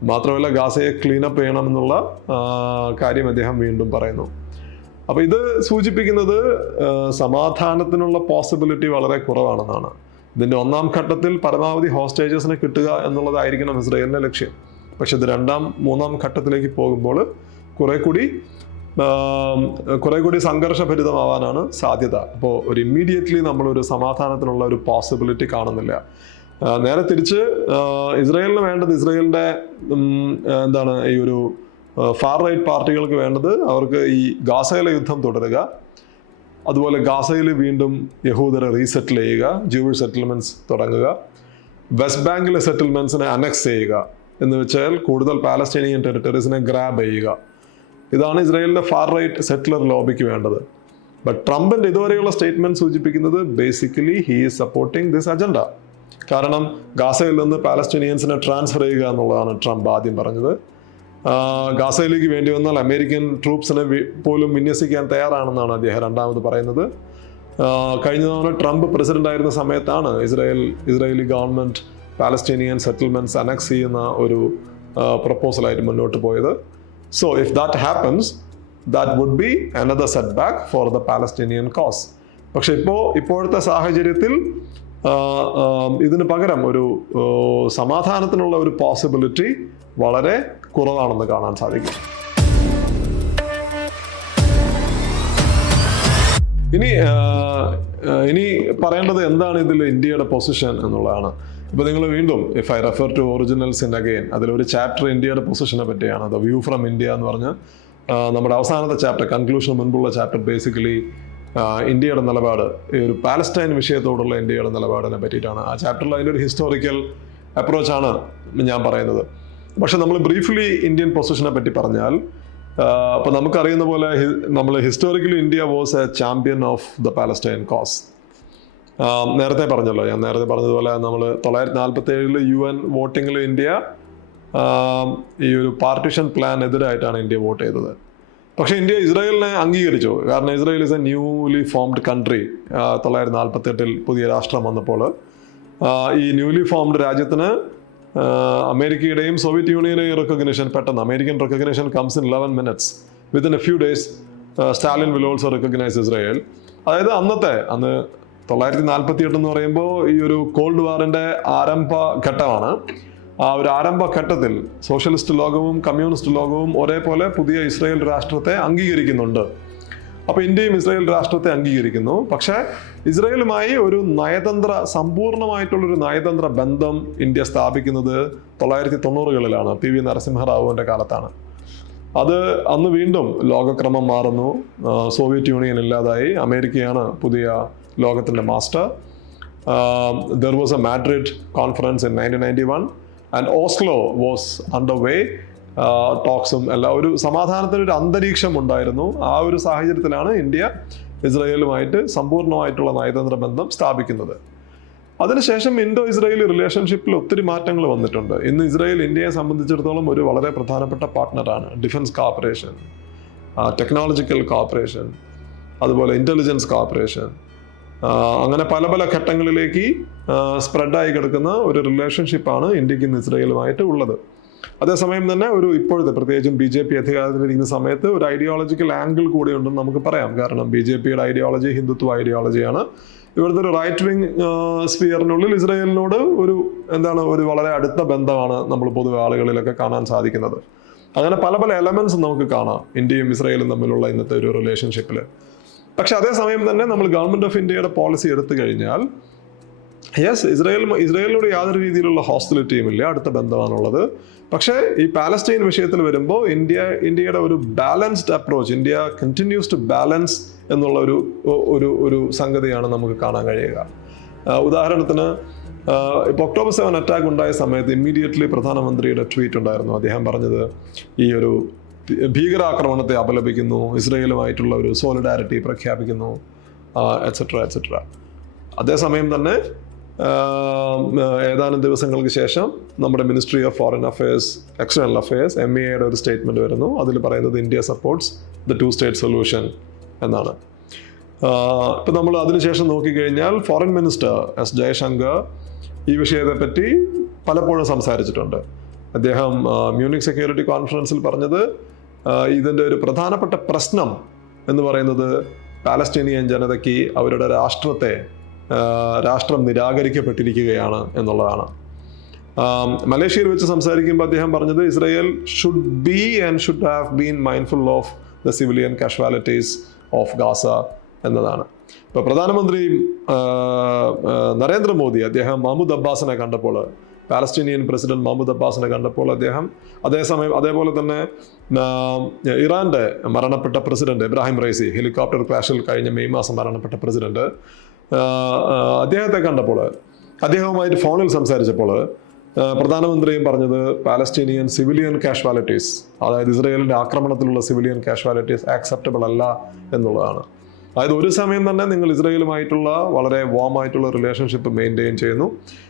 മാത്രമല്ല ഗാസയെ ക്ലീനപ്പ് ചെയ്യണമെന്നുള്ള കാര്യം അദ്ദേഹം വീണ്ടും പറയുന്നു. അപ്പോൾ ഇത് സൂചിപ്പിക്കുന്നത് സമാധാനത്തിനുള്ള പോസിബിലിറ്റി വളരെ കുറവാണെന്നാണ്. ഇതിൻ്റെ ഒന്നാം ഘട്ടത്തിൽ പരമാവധി ഹോസ്റ്റേജസിനെ കിട്ടുക എന്നുള്ളതായിരിക്കണം ഇസ്രായേലിൻ്റെ ലക്ഷ്യം. പക്ഷെ ഇത് 2ാം 3ാം ഘട്ടത്തിലേക്ക് പോകുമ്പോൾ കുറെ കൂടി സംഘർഷഭരിതമാവാനാണ് സാധ്യത. അപ്പോൾ ഒരു ഇമ്മീഡിയറ്റ്ലി നമ്മളൊരു സമാധാനത്തിനുള്ള ഒരു പോസിബിലിറ്റി കാണുന്നില്ല. നേരെ തിരിച്ച് ഇസ്രായേലിന് വേണ്ടത്, ഇസ്രായേലിൻ്റെ ഈ ഒരു ഫാർ റൈറ്റ് പാർട്ടികൾക്ക് വേണ്ടത്, അവർക്ക് ഈ ഗാസയിലെ യുദ്ധം തുടരുക, അതുപോലെ ഗാസയിൽ വീണ്ടും യഹൂദരെ റീസെറ്റിൽ ചെയ്യുക, ജൂയിഷ് സെറ്റിൽമെന്റ്സ് തുടങ്ങുക, വെസ്റ്റ് ബാങ്കിലെ സെറ്റിൽമെന്റ്സിനെ അനക്സ് ചെയ്യുക, എന്ന് വെച്ചാൽ കൂടുതൽ പാലസ്തീനിയൻ ടെറിട്ടറീസിനെ ഗ്രാബ് ചെയ്യുക. ഇതാണ് ഇസ്രായേലിന്റെ ഫാർ റൈറ്റ് സെറ്റിലർ ലോബിക്ക് വേണ്ടത്. ബട്ട് ട്രംപിന്റെ ഇതുവരെയുള്ള സ്റ്റേറ്റ്മെന്റ് സൂചിപ്പിക്കുന്നത് basically he is supporting this agenda. കാരണം ഗാസയിൽ നിന്ന് പാലസ്തീനിയൻസിനെ ട്രാൻസ്ഫർ ചെയ്യുക എന്നുള്ളതാണ് ട്രംപ് ആദ്യം പറഞ്ഞത്. ഗാസയിലേക്ക് വേണ്ടി വന്നാൽ അമേരിക്കൻ ട്രൂപ്സിനെ പോലും വിന്യസിക്കാൻ തയ്യാറാണെന്നാണ് അദ്ദേഹം രണ്ടാമത് പറയുന്നത്. കഴിഞ്ഞ തവണ ട്രംപ് പ്രസിഡന്റ് ആയിരുന്ന സമയത്താണ് Israeli government Palestinian settlements annex ചെയ്യുന്ന ഒരു പ്രപ്പോസലായിട്ട് മുന്നോട്ട് പോയത്. So if that happens, that would be another set back for the Palestinian cause. പക്ഷെ ഇപ്പോഴത്തെ സാഹചര്യത്തിൽ ഇതിന് പകരം ഒരു സമാധാനത്തിനുള്ള ഒരു പോസിബിലിറ്റി വളരെ കുറവാണെന്ന് കാണാൻ സാധിക്കും. ഇനി പറയേണ്ടത് എന്താണ് ഇതിൽ ഇന്ത്യയുടെ പൊസിഷൻ എന്നുള്ളതാണ്. ഇപ്പൊ നിങ്ങൾ വീണ്ടും if I refer to original sin again, അതിലൊരു ചാപ്റ്റർ ഇന്ത്യയുടെ പൊസിഷനെ പറ്റിയാണ്, ദ വ്യൂ ഫ്രം ഇന്ത്യ എന്ന് പറഞ്ഞ് നമ്മുടെ അവസാനത്തെ ചാപ്റ്റർ, കൺക്ലൂഷന് മുൻപുള്ള ചാപ്റ്റർ ബേസിക്കലി ഇന്ത്യയുടെ നിലപാട്, ഈ ഒരു പാലസ്റ്റൈൻ വിഷയത്തോടുള്ള ഇന്ത്യയുടെ നിലപാടിനെ പറ്റിയിട്ടാണ്. ആ ചാപ്റ്ററിൽ അതിൻ്റെ ഹിസ്റ്റോറിക്കൽ അപ്രോച്ചാണ് ഞാൻ പറയുന്നത്. പക്ഷെ നമ്മൾ ബ്രീഫ്ലി ഇന്ത്യൻ പൊസിഷനെ പറ്റി പറഞ്ഞാൽ, അപ്പോൾ നമുക്കറിയുന്ന പോലെ നമ്മൾ historically India was a champion of the Palestine cause. നേരത്തെ പറഞ്ഞല്ലോ, ഞാൻ നേരത്തെ പറഞ്ഞതുപോലെ നമ്മൾ 1947 UN വോട്ടിങ്ങിൽ ഇന്ത്യ ഈ ഒരു പാർട്ടിഷൻ പ്ലാൻ എതിരായിട്ടാണ് ഇന്ത്യ വോട്ട് ചെയ്തത്. പക്ഷെ ഇന്ത്യ ഇസ്രായേലിനെ അംഗീകരിച്ചു. കാരണം Israel is a newly formed country. 1948 പുതിയ രാഷ്ട്രം വന്നപ്പോൾ ഈ ന്യൂലി ഫോംഡ് രാജ്യത്തിന് അമേരിക്കയുടെയും സോവിയറ്റ് യൂണിയന്റെയും റെക്കഗ്നിഷൻ പെട്ടെന്ന്, American recognition comes in 11 minutes. Within a few days Stalin will also recognise Israel. അതായത് അന്ന് 1948 എന്ന് പറയുമ്പോൾ ഈ ഒരു കോൾഡ് വാറിന്റെ ആരംഭ ഘട്ടമാണ്. ആ ഒരു ആരംഭ ഘട്ടത്തിൽ സോഷ്യലിസ്റ്റ് ലോകവും കമ്മ്യൂണിസ്റ്റ് ലോകവും ഒരേപോലെ പുതിയ ഇസ്രായേൽ രാഷ്ട്രത്തെ അംഗീകരിക്കുന്നുണ്ട്. അപ്പോൾ ഇന്ത്യയും ഇസ്രായേൽ രാഷ്ട്രത്തെ അംഗീകരിക്കുന്നു. പക്ഷേ ഇസ്രായേലുമായി ഒരു സമ്പൂർണമായിട്ടുള്ളൊരു നയതന്ത്ര ബന്ധം ഇന്ത്യ സ്ഥാപിക്കുന്നത് 1990-കളിലാണ്, PV നരസിംഹറാവുവിൻ്റെ കാലത്താണ്. അത് അന്ന് വീണ്ടും ലോകക്രമം മാറുന്നു. സോവിയറ്റ് യൂണിയൻ ഇല്ലാതായി, അമേരിക്കയാണ് പുതിയ ലോകത്തിൻ്റെ master. There was a Madrid conference in 1991 and Oslo was underway. ടോക്സും എല്ലാം, ഒരു സമാധാനത്തിനൊരു അന്തരീക്ഷം ഉണ്ടായിരുന്നു. ആ ഒരു സാഹചര്യത്തിലാണ് ഇന്ത്യ ഇസ്രായേലുമായിട്ട് സമ്പൂർണ്ണമായിട്ടുള്ള നയതന്ത്ര ബന്ധം സ്ഥാപിക്കുന്നത്. അതിനുശേഷം ഇൻഡോ ഇസ്രായേലി റിലേഷൻഷിപ്പിൽ ഒത്തിരി മാറ്റങ്ങൾ വന്നിട്ടുണ്ട്. ഇന്ന് ഇസ്രായേൽ ഇന്ത്യയെ സംബന്ധിച്ചിടത്തോളം ഒരു വളരെ പ്രധാനപ്പെട്ട പാർട്ട്ണറാണ്. ഡിഫൻസ് കോർപ്പറേഷൻ, ടെക്നോളജിക്കൽ കോർപ്പറേഷൻ, അതുപോലെ ഇൻ്റലിജൻസ് കോർപ്പറേഷൻ, അങ്ങനെ പല പല ഘട്ടങ്ങളിലേക്ക് സ്പ്രെഡായി കിടക്കുന്ന ഒരു റിലേഷൻഷിപ്പാണ് ഇന്ത്യക്ക് ഇന്ന് ഇസ്രായേലുമായിട്ട് ഉള്ളത്. അതേസമയം തന്നെ ഇപ്പോഴത്തെ പ്രത്യേകിച്ചും BJP അധികാരത്തിലിരിക്കുന്ന സമയത്ത് ഒരു ഐഡിയോളജിക്കൽ ആംഗിൾ കൂടെ ഉണ്ടെന്ന് നമുക്ക് പറയാം. കാരണം BJPയുടെ ഐഡിയോളജി ഹിന്ദുത്വ ഐഡിയോളജിയാണ്. ഇവിടുത്തെ ഒരു റൈറ്റ് വിങ് സ്ഫിയറിനുള്ളിൽ ഇസ്രായേലിനോട് ഒരു വളരെ അടുത്ത ബന്ധമാണ് നമ്മൾ പൊതുവെ ആളുകളിലൊക്കെ കാണാൻ സാധിക്കുന്നത്. അങ്ങനെ പല പല എലമെന്റ്സ് നമുക്ക് കാണാം ഇന്ത്യയും ഇസ്രായേലും തമ്മിലുള്ള ഇന്നത്തെ ഒരു റിലേഷൻഷിപ്പിൽ. പക്ഷെ അതേസമയം തന്നെ നമ്മൾ ഗവൺമെന്റ് ഓഫ് ഇന്ത്യയുടെ പോളിസി എടുത്തു കഴിഞ്ഞാൽ ഇസ്രായേലിനോട് യാതൊരു രീതിയിലുള്ള ഹോസ്റ്റിലിറ്റിയും ഇല്ല, അടുത്ത ബന്ധമാണുള്ളത്. പക്ഷേ ഈ പാലസ്റ്റൈൻ വിഷയത്തിൽ വരുമ്പോൾ ഇന്ത്യയുടെ ഒരു balanced approach, India continues to balance എന്നുള്ള ഒരു സംഗതിയാണ് നമുക്ക് കാണാൻ കഴിയുക. ഉദാഹരണത്തിന് ഇപ്പോൾ October 7 അറ്റാക്ക് ഉണ്ടായ സമയത്ത് ഇമ്മീഡിയറ്റ്ലി പ്രധാനമന്ത്രിയുടെ ട്വീറ്റ് ഉണ്ടായിരുന്നു. അദ്ദേഹം പറഞ്ഞത് ഈ ഒരു ഭീകരാക്രമണത്തെ അപലപിക്കുന്നു, ഇസ്രായേലുമായിട്ടുള്ള ഒരു സോളിഡാരിറ്റി പ്രഖ്യാപിക്കുന്നു, എറ്റ്സെട്ര. അതേസമയം തന്നെ ഏതാനും ദിവസങ്ങൾക്ക് ശേഷം നമ്മുടെ ministry of foreign affairs, external affairs, MEAയുടെ ഒരു സ്റ്റേറ്റ്മെന്റ് വരുന്നു. അതിൽ പറയുന്നത് India supports the 2-state solution എന്നാണ്. ഇപ്പം നമ്മൾ അതിനുശേഷം നോക്കിക്കഴിഞ്ഞാൽ ഫോറിൻ മിനിസ്റ്റർ S. ജയശങ്കർ ഈ വിഷയത്തെപ്പറ്റി പലപ്പോഴും സംസാരിച്ചിട്ടുണ്ട്. അദ്ദേഹം മ്യൂണിക് സെക്യൂരിറ്റി കോൺഫറൻസിൽ പറഞ്ഞത് ഇതിൻ്റെ ഒരു പ്രധാനപ്പെട്ട പ്രശ്നം എന്ന് പറയുന്നത് പാലസ്തീനിയൻ ജനതയ്ക്ക് അവരുടെ രാഷ്ട്രം നിരാകരിക്കപ്പെട്ടിരിക്കുകയാണ് എന്നുള്ളതാണ്. മലേഷ്യയിൽ വെച്ച് സംസാരിക്കുമ്പോൾ അദ്ദേഹം പറഞ്ഞത് Israel should be and should have been mindful of the civilian casualties of Gaza എന്നതാണ്. ഇപ്പോൾ പ്രധാനമന്ത്രി നരേന്ദ്രമോദി അദ്ദേഹം മഹ്മൂദ് അബ്ബാസിനെ കണ്ടപ്പോൾ, പാലസ്തീനിയൻ പ്രസിഡന്റ് മഹ്മൂദ് അബ്ബാസിനെ കണ്ടപ്പോൾ അതേപോലെ തന്നെ ഇറാന്റെ മരണപ്പെട്ട പ്രസിഡന്റ് ഇബ്രാഹിം റൈസി, ഹെലികോപ്റ്റർ ക്രാഷിൽ കഴിഞ്ഞ മെയ് മാസം മരണപ്പെട്ട പ്രസിഡന്റ്, അദ്ദേഹത്തെ കണ്ടപ്പോൾ, അദ്ദേഹവുമായിട്ട് ഫോണിൽ സംസാരിച്ചപ്പോൾ പ്രധാനമന്ത്രിയും പറഞ്ഞത് പാലസ്തീനിയൻ സിവിലിയൻ കാഷ്വാലിറ്റീസ്, അതായത് ഇസ്രായേലിന്റെ ആക്രമണത്തിലുള്ള സിവിലിയൻ കാഷ്വാലിറ്റീസ് ആക്സെപ്റ്റബിൾ അല്ല എന്നുള്ളതാണ്. അതായത് ഒരു സമയം തന്നെ നിങ്ങൾ ഇസ്രായേലുമായിട്ടുള്ള വളരെ വാമായിട്ടുള്ള റിലേഷൻഷിപ്പ് മെയിൻറ്റെയിൻ ചെയ്യുന്നു,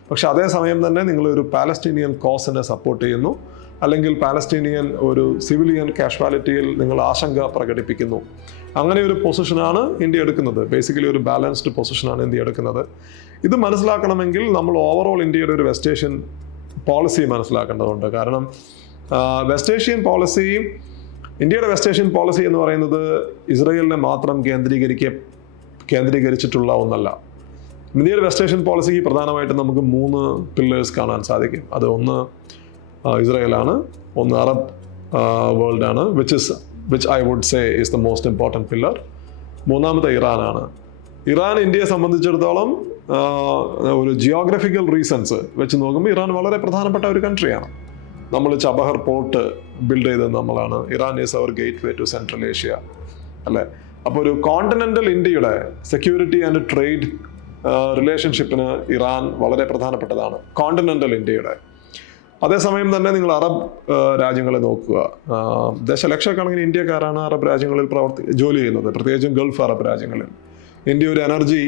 പക്ഷെ അതേസമയം തന്നെ നിങ്ങൾ ഒരു പാലസ്തീനിയൻ കോസിനെ സപ്പോർട്ട് ചെയ്യുന്നു, അല്ലെങ്കിൽ പാലസ്തീനിയൻ ഒരു സിവിലിയൻ കാഷ്വാലിറ്റിയിൽ നിങ്ങൾ ആശങ്ക പ്രകടിപ്പിക്കുന്നു. അങ്ങനെ ഒരു പൊസിഷനാണ് ഇന്ത്യ എടുക്കുന്നത്. ബേസിക്കലി ഒരു ബാലൻസ്ഡ് പൊസിഷനാണ് ഇന്ത്യ എടുക്കുന്നത്. ഇത് മനസ്സിലാക്കണമെങ്കിൽ നമ്മൾ ഓവറോൾ ഇന്ത്യയുടെ ഒരു വെസ്റ്റ് ഏഷ്യൻ പോളിസി മനസ്സിലാക്കേണ്ടതുണ്ട്. കാരണം ഇന്ത്യയുടെ വെസ്റ്റ് ഏഷ്യൻ പോളിസി എന്ന് പറയുന്നത് ഇസ്രായേലിനെ മാത്രം കേന്ദ്രീകരിച്ചിട്ടുള്ള ഒന്നല്ല. ഇന്ത്യയുടെ വെസ്റ്റ് ഏഷ്യൻ പോളിസിക്ക് പ്രധാനമായിട്ടും നമുക്ക് 3 പില്ലേഴ്സ് കാണാൻ സാധിക്കും. അത് ഒന്ന് ഇസ്രായേലാണ്, ഒന്ന് അറബ് വേൾഡാണ്, which I would say is the most important pillar. മൂന്നാമത്തെ ഇറാനാണ്. ഇറാൻ ഇന്ത്യയെ സംബന്ധിച്ചിടത്തോളം ഒരു ജിയോഗ്രഫിക്കൽ റീസൺസ് വെച്ച് നോക്കുമ്പോൾ ഇറാൻ വളരെ പ്രധാനപ്പെട്ട ഒരു കൺട്രിയാണ്. നമ്മൾ ചബഹർ പോർട്ട് ബിൽഡ് ചെയ്തത് നമ്മളാണ്. Iran is our gateway to central Asia, അല്ലേ? അപ്പോൾ ഒരു കോണ്ടിനെന്റൽ ഇന്ത്യയുടെ സെക്യൂരിറ്റി ആൻഡ് ട്രേഡ് റിലേഷൻഷിപ്പിന് ഇറാൻ വളരെ പ്രധാനപ്പെട്ടതാണ്, കോണ്ടിനെന്റൽ ഇന്ത്യയുടെ. അതേസമയം തന്നെ നിങ്ങൾ അറബ് രാജ്യങ്ങളെ നോക്കുക. ദശലക്ഷക്കണക്കിന് ഇന്ത്യക്കാരാണ് അറബ് രാജ്യങ്ങളിൽ ജോലി ചെയ്യുന്നത്, പ്രത്യേകിച്ചും ഗൾഫ് അറബ് രാജ്യങ്ങളിൽ. ഇന്ത്യ ഒരു എനർജി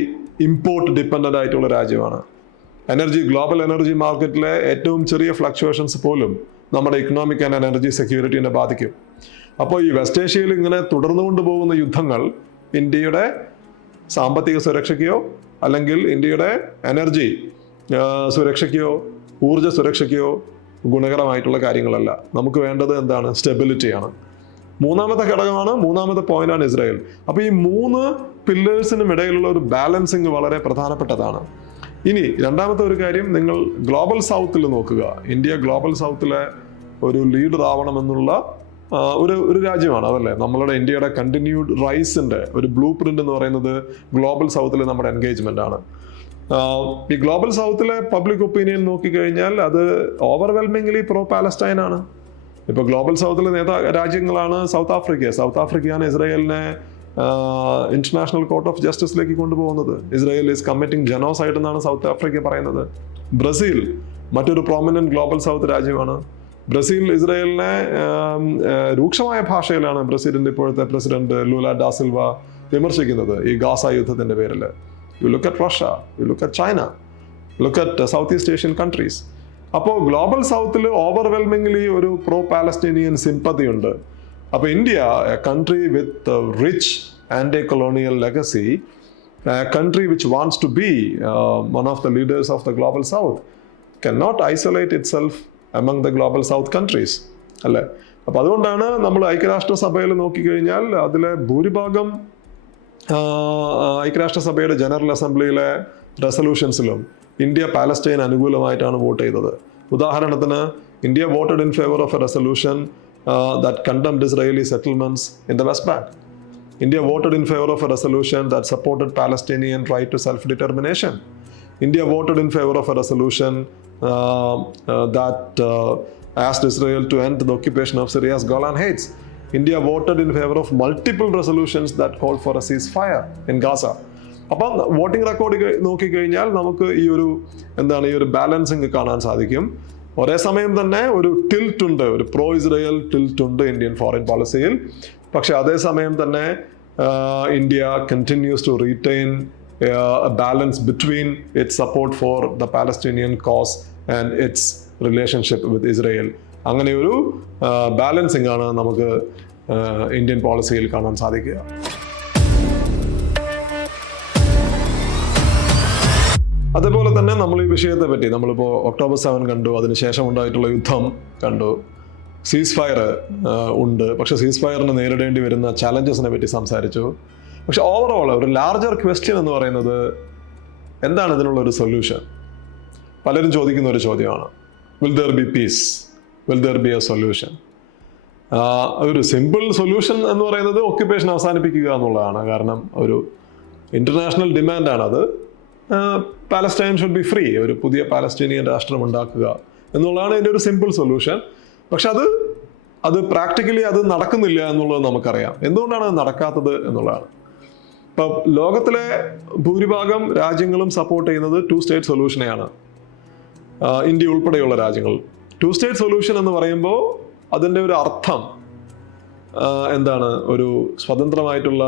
ഇമ്പോർട്ട് ഡിപ്പെൻഡൻ്റ് ആയിട്ടുള്ള രാജ്യമാണ്. ഗ്ലോബൽ എനർജി മാർക്കറ്റിലെ ഏറ്റവും ചെറിയ ഫ്ലക്ച്വേഷൻസ് പോലും നമ്മുടെ ഇക്കണോമിക് ആൻഡ് എനർജി സെക്യൂരിറ്റിനെ ബാധിക്കും. അപ്പോൾ ഈ വെസ്റ്റ് ഏഷ്യയിൽ ഇങ്ങനെ തുടർന്നു കൊണ്ടുപോകുന്ന യുദ്ധങ്ങൾ ഇന്ത്യയുടെ സാമ്പത്തിക സുരക്ഷയ്ക്കോ അല്ലെങ്കിൽ ഇന്ത്യയുടെ എനർജി സുരക്ഷയ്ക്കോ ഊർജ്ജ സുരക്ഷയ്ക്കോ ഗുണകരമായിട്ടുള്ള കാര്യങ്ങളല്ല. നമുക്ക് വേണ്ടത് എന്താണ്? സ്റ്റെബിലിറ്റിയാണ്. മൂന്നാമത്തെ ഘടകമാണ്, മൂന്നാമത്തെ പോയിന്റാണ് ഇസ്രായേൽ. അപ്പോൾ ഈ 3 പില്ലേഴ്സിനും ഇടയിലുള്ള ഒരു ബാലൻസിങ് വളരെ പ്രധാനപ്പെട്ടതാണ്. ഇനി രണ്ടാമത്തെ ഒരു കാര്യം, നിങ്ങൾ ഗ്ലോബൽ സൗത്തിൽ നോക്കുക. ഇന്ത്യ ഗ്ലോബൽ സൗത്തിലെ ഒരു ലീഡർ ആവണമെന്നുള്ള ഒരു രാജ്യമാണ്, അതല്ലേ? നമ്മളുടെ ഇന്ത്യയുടെ കണ്ടിന്യൂഡ് റൈസിന്റെ ഒരു ബ്ലൂ പ്രിന്റ് എന്ന് പറയുന്നത് ഗ്ലോബൽ സൗത്തിലെ നമ്മുടെ എൻഗേജ്മെന്റ് ആണ്. ഈ ഗ്ലോബൽ സൗത്തിലെ പബ്ലിക് ഒപ്പീനിയൻ നോക്കിക്കഴിഞ്ഞാൽ അത് ഓവർവെൽമിംഗ്ലി പ്രോ പാലസ്റ്റൈൻ ആണ്. ഇപ്പോൾ ഗ്ലോബൽ സൗത്തിലെ രാജ്യങ്ങളാണ് സൗത്ത് ആഫ്രിക്കയാണ് ഇസ്രായേലിനെ ഇന്റർനാഷണൽ കോർട്ട് ഓഫ് ജസ്റ്റിസിലേക്ക് കൊണ്ടുപോകുന്നത്. ഇസ്രായേൽ ഈസ് കമ്മിറ്റിംഗ് ജനോസൈഡ് എന്നാണ് സൗത്ത് ആഫ്രിക്ക പറയുന്നത്. ബ്രസീൽ മറ്റൊരു പ്രോമിനന്റ് ഗ്ലോബൽ സൗത്ത് രാജ്യമാണ്. ബ്രസീൽ ഇസ്രായേലിനെ രൂക്ഷമായ ഭാഷയിലാണ് ബ്രസീലിന്റെ ഇപ്പോഴത്തെ പ്രസിഡന്റ് ലൂല ഡാ സിൽവ വിമർശിക്കുന്നത് ഈ ഗാസ യുദ്ധത്തിന്റെ പേരിൽ. You look at Russia, you look at China, look at south east Asian countries. അപ്പോൾ ഗ്ലോബൽ സൗത്തിൽ ഓവർവെൽമിംഗ്ലി ഒരു പ്രോ പാലസ്തീനിയൻ സിമ്പതി ഉണ്ട്. അപ്പോൾ India, a country with rich anti colonial legacy, a country which wants to be one of the leaders of the global south, cannot isolate itself among the global south countries, അല്ലേ? അപ്പോൾ അതുകൊണ്ടാണ് നമ്മൾ ഐക്യരാഷ്ട്രസഭയിൽ നോക്കിക്കഴിഞ്ഞാൽ അതിലെ ഭൂരിഭാഗം ഐക്യരാഷ്ട്രസഭയുടെ ജനറൽ അസംബ്ലിയിലെ റെസൊല്യൂഷൻസിലും ഇന്ത്യ പാലസ്റ്റൈൻ അനുകൂലമായിട്ടാണ് വോട്ട് ചെയ്തത്. ഉദാഹരണത്തിന്, India voted in favour of A resolution that condemned Israeli settlements in the West bank. India voted in favor of a resolution that supported Palestinian right to self-determination. India voted in favor of a resolution that asked Israel to end the occupation of Syria's Golan Heights. India voted in favor of multiple resolutions that called for a ceasefire in Gaza. അപ്പം voting record നോക്കിക്കഴിഞ്ഞാൽ നമുക്ക് ഈ ഒരു balancing കാണാൻ സാധിക്കും. ഒരേ സമയം തന്നെ ഒരു ടിൽറ്റ് ഉണ്ട്, ഒരു പ്രോ ഇസ്രായേൽ ടിൽറ്റ് ഉണ്ട് ഇന്ത്യൻ ഫോറിൻ പോളിസിയിൽ. പക്ഷെ അതേസമയം തന്നെ India continues to retain a balance between its support for the Palestinian cause and its relationship with Israel. അങ്ങനെ ഒരു ബാലൻസിങ് ആണ് നമുക്ക് ഇന്ത്യൻ പോളിസിയിൽ കാണാൻ സാധിക്കുക. അതേപോലെ തന്നെ നമ്മൾ ഈ വിഷയത്തെ പറ്റി നമ്മളിപ്പോൾ October 7 കണ്ടു, അതിനുശേഷം ഉണ്ടായിട്ടുള്ള യുദ്ധം കണ്ടു, സീസ് ഫയർ ഉണ്ട്. പക്ഷെ സീസ് ഫയറിന് നേരിടേണ്ടി വരുന്ന ചാലഞ്ചസിനെ പറ്റി സംസാരിച്ചു. പക്ഷെ ഓവറോൾ ഒരു ലാർജർ ക്വസ്റ്റ്യൻ എന്ന് പറയുന്നത്, എന്താണ് ഇതിനുള്ളൊരു സൊല്യൂഷൻ? പലരും ചോദിക്കുന്ന ഒരു ചോദ്യമാണ്, will there be peace, will there be a solution? ഒരു സിമ്പിൾ സൊല്യൂഷൻ എന്ന് പറയുന്നത് ഒക്യുപ്പേഷൻ അവസാനിപ്പിക്കുക എന്നുള്ളതാണ്. കാരണം ഒരു ഇന്റർനാഷണൽ ഡിമാൻഡാണത്. പാലസ്റ്റൈൻ ഷുഡ് ബി ഫ്രീ, ഒരു പുതിയ പാലസ്റ്റീനിയൻ രാഷ്ട്രം ഉണ്ടാക്കുക എന്നുള്ളതാണ് ഇതിൻ്റെ ഒരു സിമ്പിൾ സൊല്യൂഷൻ. പക്ഷെ അത് പ്രാക്ടിക്കലി അത് നടക്കുന്നില്ല എന്നുള്ളത് നമുക്കറിയാം. എന്തുകൊണ്ടാണ് അത് നടക്കാത്തത് എന്നുള്ളതാണ്. ഇപ്പം ലോകത്തിലെ ഭൂരിഭാഗം രാജ്യങ്ങളും സപ്പോർട്ട് ചെയ്യുന്നത് 2 സ്റ്റേറ്റ് സൊല്യൂഷനെയാണ്, ഇന്ത്യ ഉൾപ്പെടെയുള്ള രാജ്യങ്ങൾ. 2 സ്റ്റേറ്റ് സൊല്യൂഷൻ എന്ന് പറയുമ്പോൾ അതിൻ്റെ ഒരു അർത്ഥം എന്താണ്? ഒരു സ്വതന്ത്രമായിട്ടുള്ള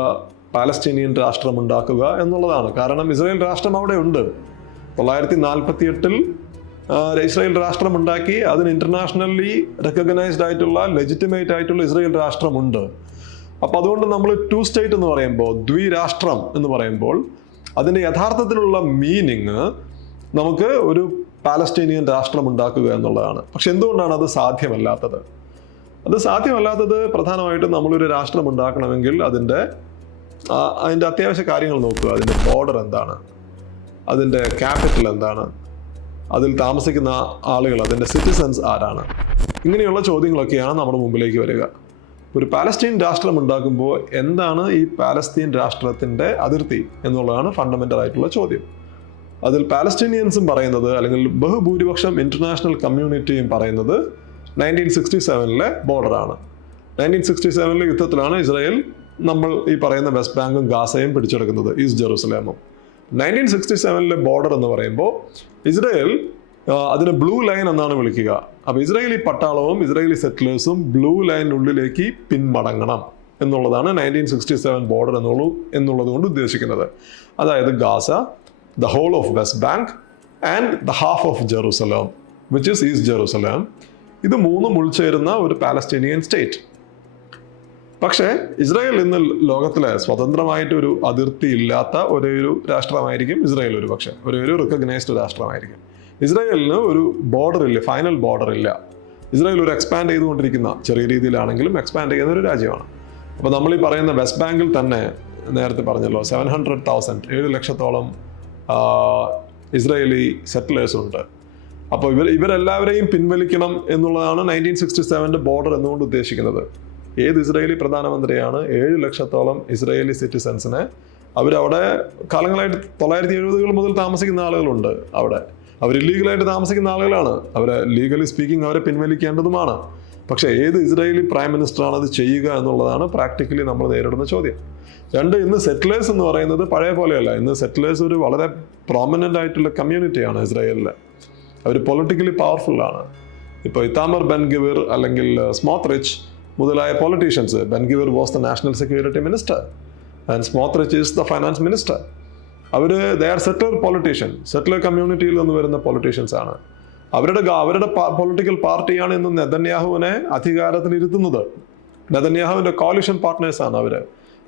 പാലസ്തീനിയൻ രാഷ്ട്രം ഉണ്ടാക്കുക എന്നുള്ളതാണ്. കാരണം ഇസ്രായേൽ രാഷ്ട്രം അവിടെ ഉണ്ട്. 1948 ഇസ്രായേൽ രാഷ്ട്രം ഉണ്ടാക്കി, അതിന് ഇന്റർനാഷണലി റെക്കഗ്നൈസ്ഡ് ആയിട്ടുള്ള ലെജിറ്റിമേറ്റ് ആയിട്ടുള്ള ഇസ്രായേൽ രാഷ്ട്രമുണ്ട്. അപ്പം അതുകൊണ്ട് നമ്മൾ 2 സ്റ്റേറ്റ് എന്ന് പറയുമ്പോൾ, ദ്വിരാഷ്ട്രം എന്ന് പറയുമ്പോൾ അതിൻ്റെ യഥാർത്ഥത്തിലുള്ള മീനിങ് നമുക്ക് ഒരു പാലസ്തീനിയൻ രാഷ്ട്രം ഉണ്ടാക്കുക എന്നുള്ളതാണ്. പക്ഷെ എന്തുകൊണ്ടാണ് അത് സാധ്യമല്ലാത്തത്? അത് സാധ്യമല്ലാത്തത് പ്രധാനമായിട്ടും നമ്മളൊരു രാഷ്ട്രം ഉണ്ടാക്കണമെങ്കിൽ അതിൻ്റെ അത്യാവശ്യ കാര്യങ്ങൾ നോക്കുക. അതിൻ്റെ ബോർഡർ എന്താണ്, അതിൻ്റെ ക്യാപിറ്റൽ എന്താണ്, അതിൽ താമസിക്കുന്ന ആളുകൾ, അതിൻ്റെ സിറ്റിസൺസ് ആരാണ്, ഇങ്ങനെയുള്ള ചോദ്യങ്ങളൊക്കെയാണ് നമ്മുടെ മുമ്പിലേക്ക് വരിക. ഒരു പാലസ്തീൻ രാഷ്ട്രം ഉണ്ടാക്കുമ്പോൾ എന്താണ് ഈ പാലസ്തീൻ രാഷ്ട്രത്തിൻ്റെ അതിർത്തി എന്നുള്ളതാണ് ഫണ്ടമെൻ്റൽ ആയിട്ടുള്ള ചോദ്യം. അതിൽ പാലസ്തീനിയൻസും പറയുന്നത്, അല്ലെങ്കിൽ ബഹുഭൂരിപക്ഷം ഇന്റർനാഷണൽ കമ്മ്യൂണിറ്റിയും പറയുന്നത് 1967 ബോർഡറാണ്. 1967 യുദ്ധത്തിലാണ് ഇസ്രായേൽ നമ്മൾ ഈ പറയുന്ന വെസ്റ്റ് ബാങ്കും ഗാസയും പിടിച്ചെടുക്കുന്നത്, ഈസ്റ്റ് ജെറൂസലേമും. 1967 ബോർഡർ എന്ന് പറയുമ്പോൾ ഇസ്രായേൽ അതിന് ബ്ലൂ ലൈൻ എന്നാണ് വിളിക്കുക. അപ്പോൾ ഇസ്രായേലി പട്ടാളവും ഇസ്രായേലി സെറ്റിലേഴ്സും ബ്ലൂ ലൈനുള്ളിലേക്ക് പിന്മടങ്ങണം എന്നുള്ളതാണ് 1967 ബോർഡർ എന്നുള്ളത് കൊണ്ട് ഉദ്ദേശിക്കുന്നത്. അതായത് Gaza, the whole of West Bank and the half of Jerusalem which is east Jerusalem. ഇത് മൂന്നും ഉൾച്ചേരുന്ന ഒരു പാലസ്തീനിയൻ സ്റ്റേറ്റ്. പക്ഷേ ഇസ്രായേൽ ഇന്ന് ലോകത്തിലെ സ്വതന്ത്രമായിട്ട് ഒരു അതിർത്തി ഇല്ലാത്ത ഒരേയൊരു രാഷ്ട്രമായിരിക്കും ഇസ്രായേൽ. ഒരു പക്ഷേ ഒരേയൊരു റിക്കഗ്നൈസ്ഡ് രാഷ്ട്രമായിരിക്കും. ഇസ്രായേലിന് ഒരു ബോർഡർ ഇല്ല, ഫൈനൽ ബോർഡർ ഇല്ല. ഇസ്രായേൽ ഒരു എക്സ്പാൻഡ് ചെയ്തുകൊണ്ടിരിക്കുന്ന, ചെറിയ രീതിയിലാണെങ്കിലും എക്സ്പാൻഡ് ചെയ്യുന്ന ഒരു രാജ്യമാണ്. അപ്പോൾ നമ്മൾ ഈ പറയുന്ന വെസ്റ്റ് ബാങ്കിൽ തന്നെ നേരത്തെ പറഞ്ഞല്ലോ 700,000 7 ലക്ഷത്തോളം ഇസ്രായേലി സെറ്റിലേഴ്സ് ഉണ്ട്. അപ്പോൾ ഇവരെല്ലാവരെയും പിൻവലിക്കണം എന്നുള്ളതാണ് 1967 ബോർഡർ എന്നുകൊണ്ട് ഉദ്ദേശിക്കുന്നത്. ഏത് ഇസ്രായേലി പ്രധാനമന്ത്രിയാണ് 7 ലക്ഷത്തോളം ഇസ്രായേലി സിറ്റിസൺസിനെ, അവരവിടെ കാലങ്ങളായിട്ട് 1970 മുതൽ താമസിക്കുന്ന ആളുകളുണ്ട് അവിടെ. അവർ ഇല്ലീഗലായിട്ട് താമസിക്കുന്ന ആളുകളാണ്. അവരെ ലീഗലി സ്പീക്കിംഗ് അവരെ പിൻവലിക്കേണ്ടതുമാണ്. പക്ഷേ ഏത് ഇസ്രായേലി പ്രൈം മിനിസ്റ്ററാണ് അത് ചെയ്യുക എന്നുള്ളതാണ് പ്രാക്ടിക്കലി നമ്മൾ നേരിടുന്ന ചോദ്യം. രണ്ട്, ഇന്ന് സെറ്റിലേഴ്സ് എന്ന് പറയുന്നത് പഴയ പോലെയല്ല. ഇന്ന് സെറ്റിലേഴ്സ് ഒരു വളരെ പ്രോമിനൻ്റ് ആയിട്ടുള്ള കമ്മ്യൂണിറ്റിയാണ് ഇസ്രായേലിൽ. അവർ പൊളിറ്റിക്കലി പവർഫുള്ളാണ്. ഇപ്പോൾ ഇത്താമർ ബെൻ-ഗവിർ അല്ലെങ്കിൽ സ്മോത്രിച്ച് മുതലായ politicians, Ben Gvir was the national security minister and Smotrich is the finance minister. They are settler politician, settler കമ്മ്യൂണിറ്റിയിൽ നിന്ന് വരുന്ന പൊളിറ്റീഷ്യൻസ് ആണ്. അവരുടെ പൊളിറ്റിക്കൽ പാർട്ടിയാണ് ഇന്ന് നെതന്യാഹുവിനെ അധികാരത്തിലിരുത്തുന്നത്. നെതന്യാഹുവിൻ്റെ കോalition പാർട്ട്നേഴ്സാണ് അവർ.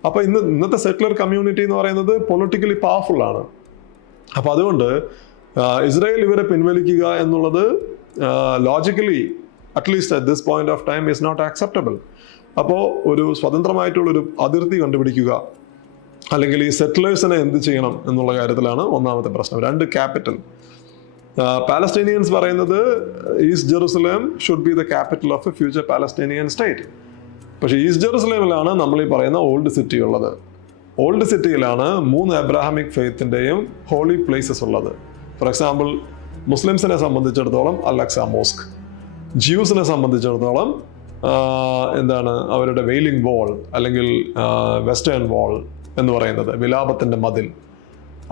അപ്പോൾ ഇന്നത്തെ സെറ്റിലർ കമ്മ്യൂണിറ്റി എന്ന് പറയുന്നത് പൊളിറ്റിക്കലി പവർഫുൾ ആണ്. അപ്പോൾ അതുകൊണ്ട് ഇസ്രായേൽ ഇവരെ പിൻവലിക്കുക എന്നുള്ളത് logically at least at this point of time is not acceptable. അപ്പോൾ ഒരു സ്വതന്ത്രമായിട്ടുള്ളൊരു അതിർത്തി കണ്ടുപിടിക്കുക, അല്ലെങ്കിൽ ഈ സെറ്റിലേഴ്സിനെ എന്ത് ചെയ്യണം എന്നുള്ള കാര്യത്തിലാണ് ഒന്നാമത്തെ പ്രശ്നം. രണ്ട്, ക്യാപിറ്റൽ. പാലസ്തീനിയൻസ് പറയുന്നത് east Jerusalem should be the capital of A future Palestinian state. പക്ഷേ ഈസ്റ്റ് ജെറുസലേമിലാണ് നമ്മൾ ഈ പറയുന്ന ഓൾഡ് സിറ്റി ഉള്ളത്. ഓൾഡ് സിറ്റിയിലാണ് 3 അബ്രാഹമിക് ഫെയ്ത്തിൻ്റെയും ഹോളി പ്ലേസസ് ഉള്ളത്. ഫോർ എക്സാമ്പിൾ, മുസ്ലിംസിനെ സംബന്ധിച്ചിടത്തോളം അൽ-അക്സ മോസ്ക്, ജ്യൂസിനെ സംബന്ധിച്ചിടത്തോളം അവരുടെ വെയിലിംഗ് വാൾ അല്ലെങ്കിൽ വെസ്റ്റേൺ വാൾ എന്ന് പറയുന്നത് വിലാപത്തിൻ്റെ മതിൽ.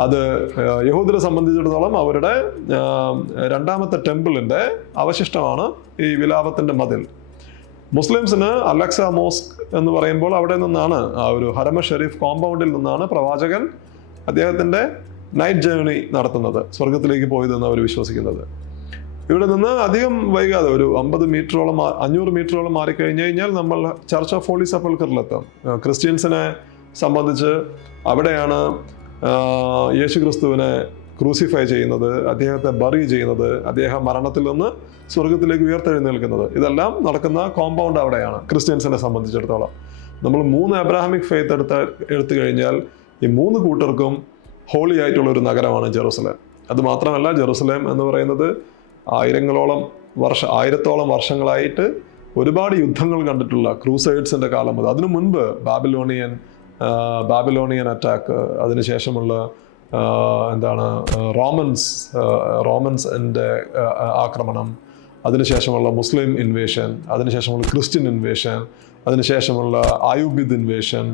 അത് യഹൂദരെ സംബന്ധിച്ചിടത്തോളം അവരുടെ രണ്ടാമത്തെ ടെമ്പിളിൻ്റെ അവശിഷ്ടമാണ് ഈ വിലാപത്തിൻ്റെ മതിൽ. മുസ്ലിംസിന് അൽ-അക്സ മോസ്ക് എന്ന് പറയുമ്പോൾ അവിടെ നിന്നാണ്, ആ ഒരു ഹറമ ഷെരീഫ് കോമ്പൗണ്ടിൽ നിന്നാണ് പ്രവാചകൻ അദ്ദേഹത്തിൻ്റെ നൈറ്റ് ജേർണി നടത്തുന്നത്, സ്വർഗത്തിലേക്ക് പോയതെന്ന് അവർ വിശ്വസിക്കുന്നത്. ഇവിടെ നിന്ന് അധികം വൈകാതെ ഒരു 500 മീറ്ററോളം മാറിക്കഴിഞ്ഞു കഴിഞ്ഞാൽ നമ്മൾ ചർച്ച് ഓഫ് ഹോളി സെപ്പൽക്കറിലെത്തും. ക്രിസ്ത്യൻസിനെ സംബന്ധിച്ച് അവിടെയാണ് യേശു ക്രിസ്തുവിനെ ക്രൂസിഫൈ ചെയ്യുന്നത്, അദ്ദേഹത്തെ ബറി ചെയ്യുന്നത്, അദ്ദേഹം മരണത്തിൽ നിന്ന് സ്വർഗത്തിലേക്ക് ഉയർത്തെഴുന്നേൽക്കുന്നത്. ഇതെല്ലാം നടക്കുന്ന കോമ്പൗണ്ട് അവിടെയാണ് ക്രിസ്ത്യൻസിനെ സംബന്ധിച്ചിടത്തോളം. നമ്മൾ 3 അബ്രാഹമിക് ഫെയ്ത്ത് എടുത്തു കഴിഞ്ഞാൽ ഈ 3 കൂട്ടർക്കും ഹോളി ആയിട്ടുള്ള ഒരു നഗരമാണ് ജെറുസലേം. അത് മാത്രമല്ല, ജെറുസലേം എന്ന് പറയുന്നത് 1000ഓളം വർഷങ്ങളായിട്ട് ഒരുപാട് യുദ്ധങ്ങൾ കണ്ടിട്ടുള്ള ക്രൂസൈഡ്സിൻ്റെ കാലം മുതൽ, അതിനു മുൻപ് ബാബിലോണിയൻ അറ്റാക്ക്, അതിനുശേഷമുള്ള റോമൻസിൻ്റെ ആക്രമണം, അതിനുശേഷമുള്ള മുസ്ലിം ഇൻവേഷൻ, അതിനുശേഷമുള്ള ക്രിസ്ത്യൻ ഇൻവേഷൻ, അതിനുശേഷമുള്ള ആയൂബിദ് ഇൻവേഷൻ,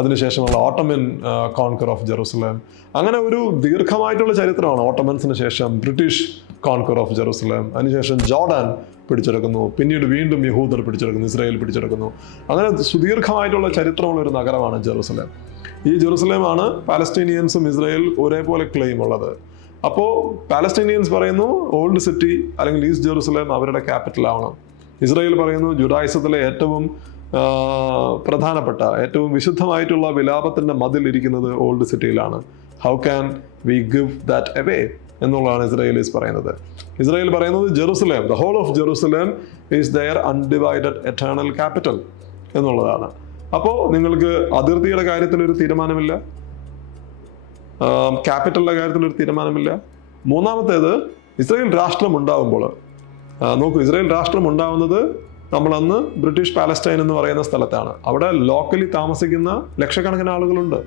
അതിനുശേഷമുള്ള ഓട്ടോമൻ കോൺകർ ഓഫ് ജെറുസലേം. അങ്ങനെ ഒരു ദീർഘമായിട്ടുള്ള ചരിത്രമാണ്. ഓട്ടോമൻസിന് ശേഷം ബ്രിട്ടീഷ് കോൺകർ ഓഫ് ജെറുസലേം, അതിനുശേഷം ജോർഡാൻ പിടിച്ചെടുക്കുന്നു, പിന്നീട് വീണ്ടും യഹൂദർ പിടിച്ചെടുക്കുന്നു, ഇസ്രായേൽ പിടിച്ചെടുക്കുന്നു. അങ്ങനെ സുദീർഘമായിട്ടുള്ള ചരിത്രമുള്ള ഒരു നഗരമാണ് ജെറുസലേം. ഈ ജെറുസലേമാണ് പാലസ്തീനിയൻസും ഇസ്രായേൽ ഒരേപോലെ ക്ലെയിം ഉള്ളത്. അപ്പോൾ പാലസ്തീനിയൻസ് പറയുന്നു ഓൾഡ് സിറ്റി അല്ലെങ്കിൽ ഈസ്റ്റ് ജെറുസലേം അവരുടെ ക്യാപിറ്റൽ ആവണം. ഇസ്രായേൽ പറയുന്നു ജുഡായിസത്തിലെ ഏറ്റവും പ്രധാനപ്പെട്ട, ഏറ്റവും വിശുദ്ധമായിട്ടുള്ള വിലാപത്തിൻ്റെ മതിൽ ഇരിക്കുന്നത് ഓൾഡ് സിറ്റിയിലാണ്. How can we give that away എന്നുള്ളതാണ് ഇസ്രായേലീസ് പറയുന്നത്. ഇസ്രായേൽ പറയുന്നത് Jerusalem, the whole of Jerusalem is their undivided eternal capital എന്നുള്ളതാണ്. അപ്പോൾ നിങ്ങൾക്ക് അതിർത്തിയുടെ കാര്യത്തിലൊരു തീരുമാനമില്ല, ക്യാപിറ്റലിൻ്റെ കാര്യത്തിലൊരു തീരുമാനമില്ല. മൂന്നാമത്തേത്, ഇസ്രായേൽ രാഷ്ട്രം ഉണ്ടാകുമ്പോൾ നോക്കൂ, ഇസ്രായേൽ രാഷ്ട്രം ഉണ്ടാവുന്നത് നമ്മളന്ന് ബ്രിട്ടീഷ് പാലസ്റ്റൈൻ എന്ന് പറയുന്ന സ്ഥലത്താണ്. അവിടെ ലോക്കലി താമസിക്കുന്ന ലക്ഷക്കണക്കിന് ആളുകളുണ്ട്.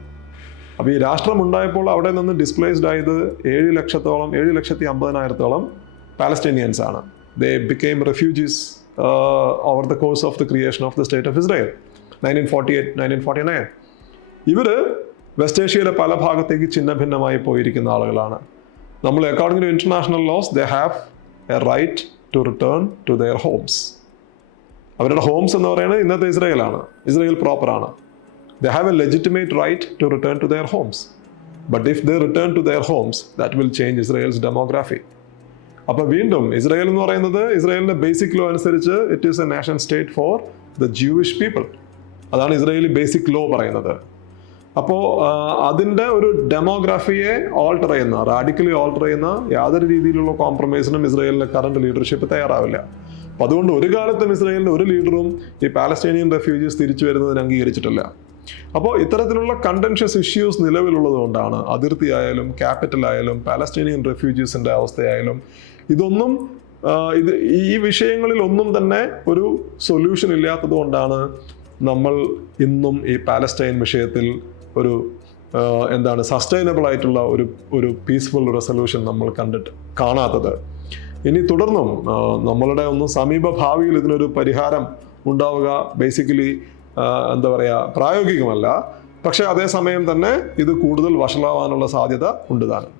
അപ്പോൾ ഈ രാഷ്ട്രം ഉണ്ടായപ്പോൾ അവിടെ നിന്ന് ഡിസ്പ്ലേസ്ഡ് ആയത് 7,50,000 പാലസ്റ്റീനിയൻസ് ആണ്. ദേ became refugees over the course of the creation of the state of Israel 1948-1949. ഇവർ വെസ്റ്റ് ഏഷ്യയിലെ പല ഭാഗത്തേക്ക് ചിഹ്ന ഭിന്നമായി പോയിരിക്കുന്ന ആളുകളാണ്. നമ്മൾ according to international laws they have a right to return to their homes. അവരുടെ ഹോംസ് എന്ന് പറയുന്നത് ഇന്നത്തെ ഇസ്രായേലാണ്, ഇസ്രായേൽ പ്രോപ്പറാണ്. They have a legitimate right to return to their homes. But if they return to their homes, that will change Israel's demography. അപ്പോൾ വീണ്ടും Israel എന്ന് പറയുന്നത് ഇസ്രായേലിൻ്റെ ബേസിക് ലോ അനുസരിച്ച് it is A nation state for the Jewish people. അതാണ് Israeli basic law പറയുന്നത്. അപ്പോൾ അതിൻ്റെ ഒരു ഡെമോഗ്രാഫിയെ റാഡിക്കലി ഓൾട്ടർ ചെയ്യുന്ന യാതൊരു രീതിയിലുള്ള കോംപ്രമൈസിനും ഇസ്രായേലിൻ്റെ കറണ്ട് ലീഡർഷിപ്പ് തയ്യാറാവില്ല. അപ്പം അതുകൊണ്ട് ഒരു കാലത്തും ഇസ്രായേലിൻ്റെ ഒരു ലീഡറും ഈ പാലസ്തീനിയൻ റെഫ്യൂജീസ് തിരിച്ചു വരുന്നതിന് അംഗീകരിച്ചിട്ടില്ല. അപ്പോൾ ഇത്തരത്തിലുള്ള കണ്ടൻഷ്യസ് ഇഷ്യൂസ് നിലവിലുള്ളത് കൊണ്ടാണ് അതിർത്തി ആയാലും ക്യാപിറ്റൽ ആയാലും പാലസ്തീനിയൻ റെഫ്യൂജീസിൻ്റെ അവസ്ഥയായാലും ഈ വിഷയങ്ങളിൽ ഒന്നും തന്നെ ഒരു സൊല്യൂഷൻ ഇല്ലാത്തത് കൊണ്ടാണ് നമ്മൾ ഇന്നും ഈ പാലസ്റ്റൈൻ വിഷയത്തിൽ ഒരു സസ്റ്റൈനബിൾ ആയിട്ടുള്ള ഒരു പീസ്ഫുൾ റെസൊല്യൂഷൻ നമ്മൾ കാണാത്തത്. ഇനി തുടർന്നും നമ്മളുടെ സമീപ ഭാവിയിൽ ഇതിനൊരു പരിഹാരം ഉണ്ടാവുക ബേസിക്കലി എന്താ പറയുക പ്രായോഗികമല്ല. പക്ഷേ അതേസമയം തന്നെ ഇത് കൂടുതൽ വഷളാവാനുള്ള സാധ്യത ഉണ്ട് താനും.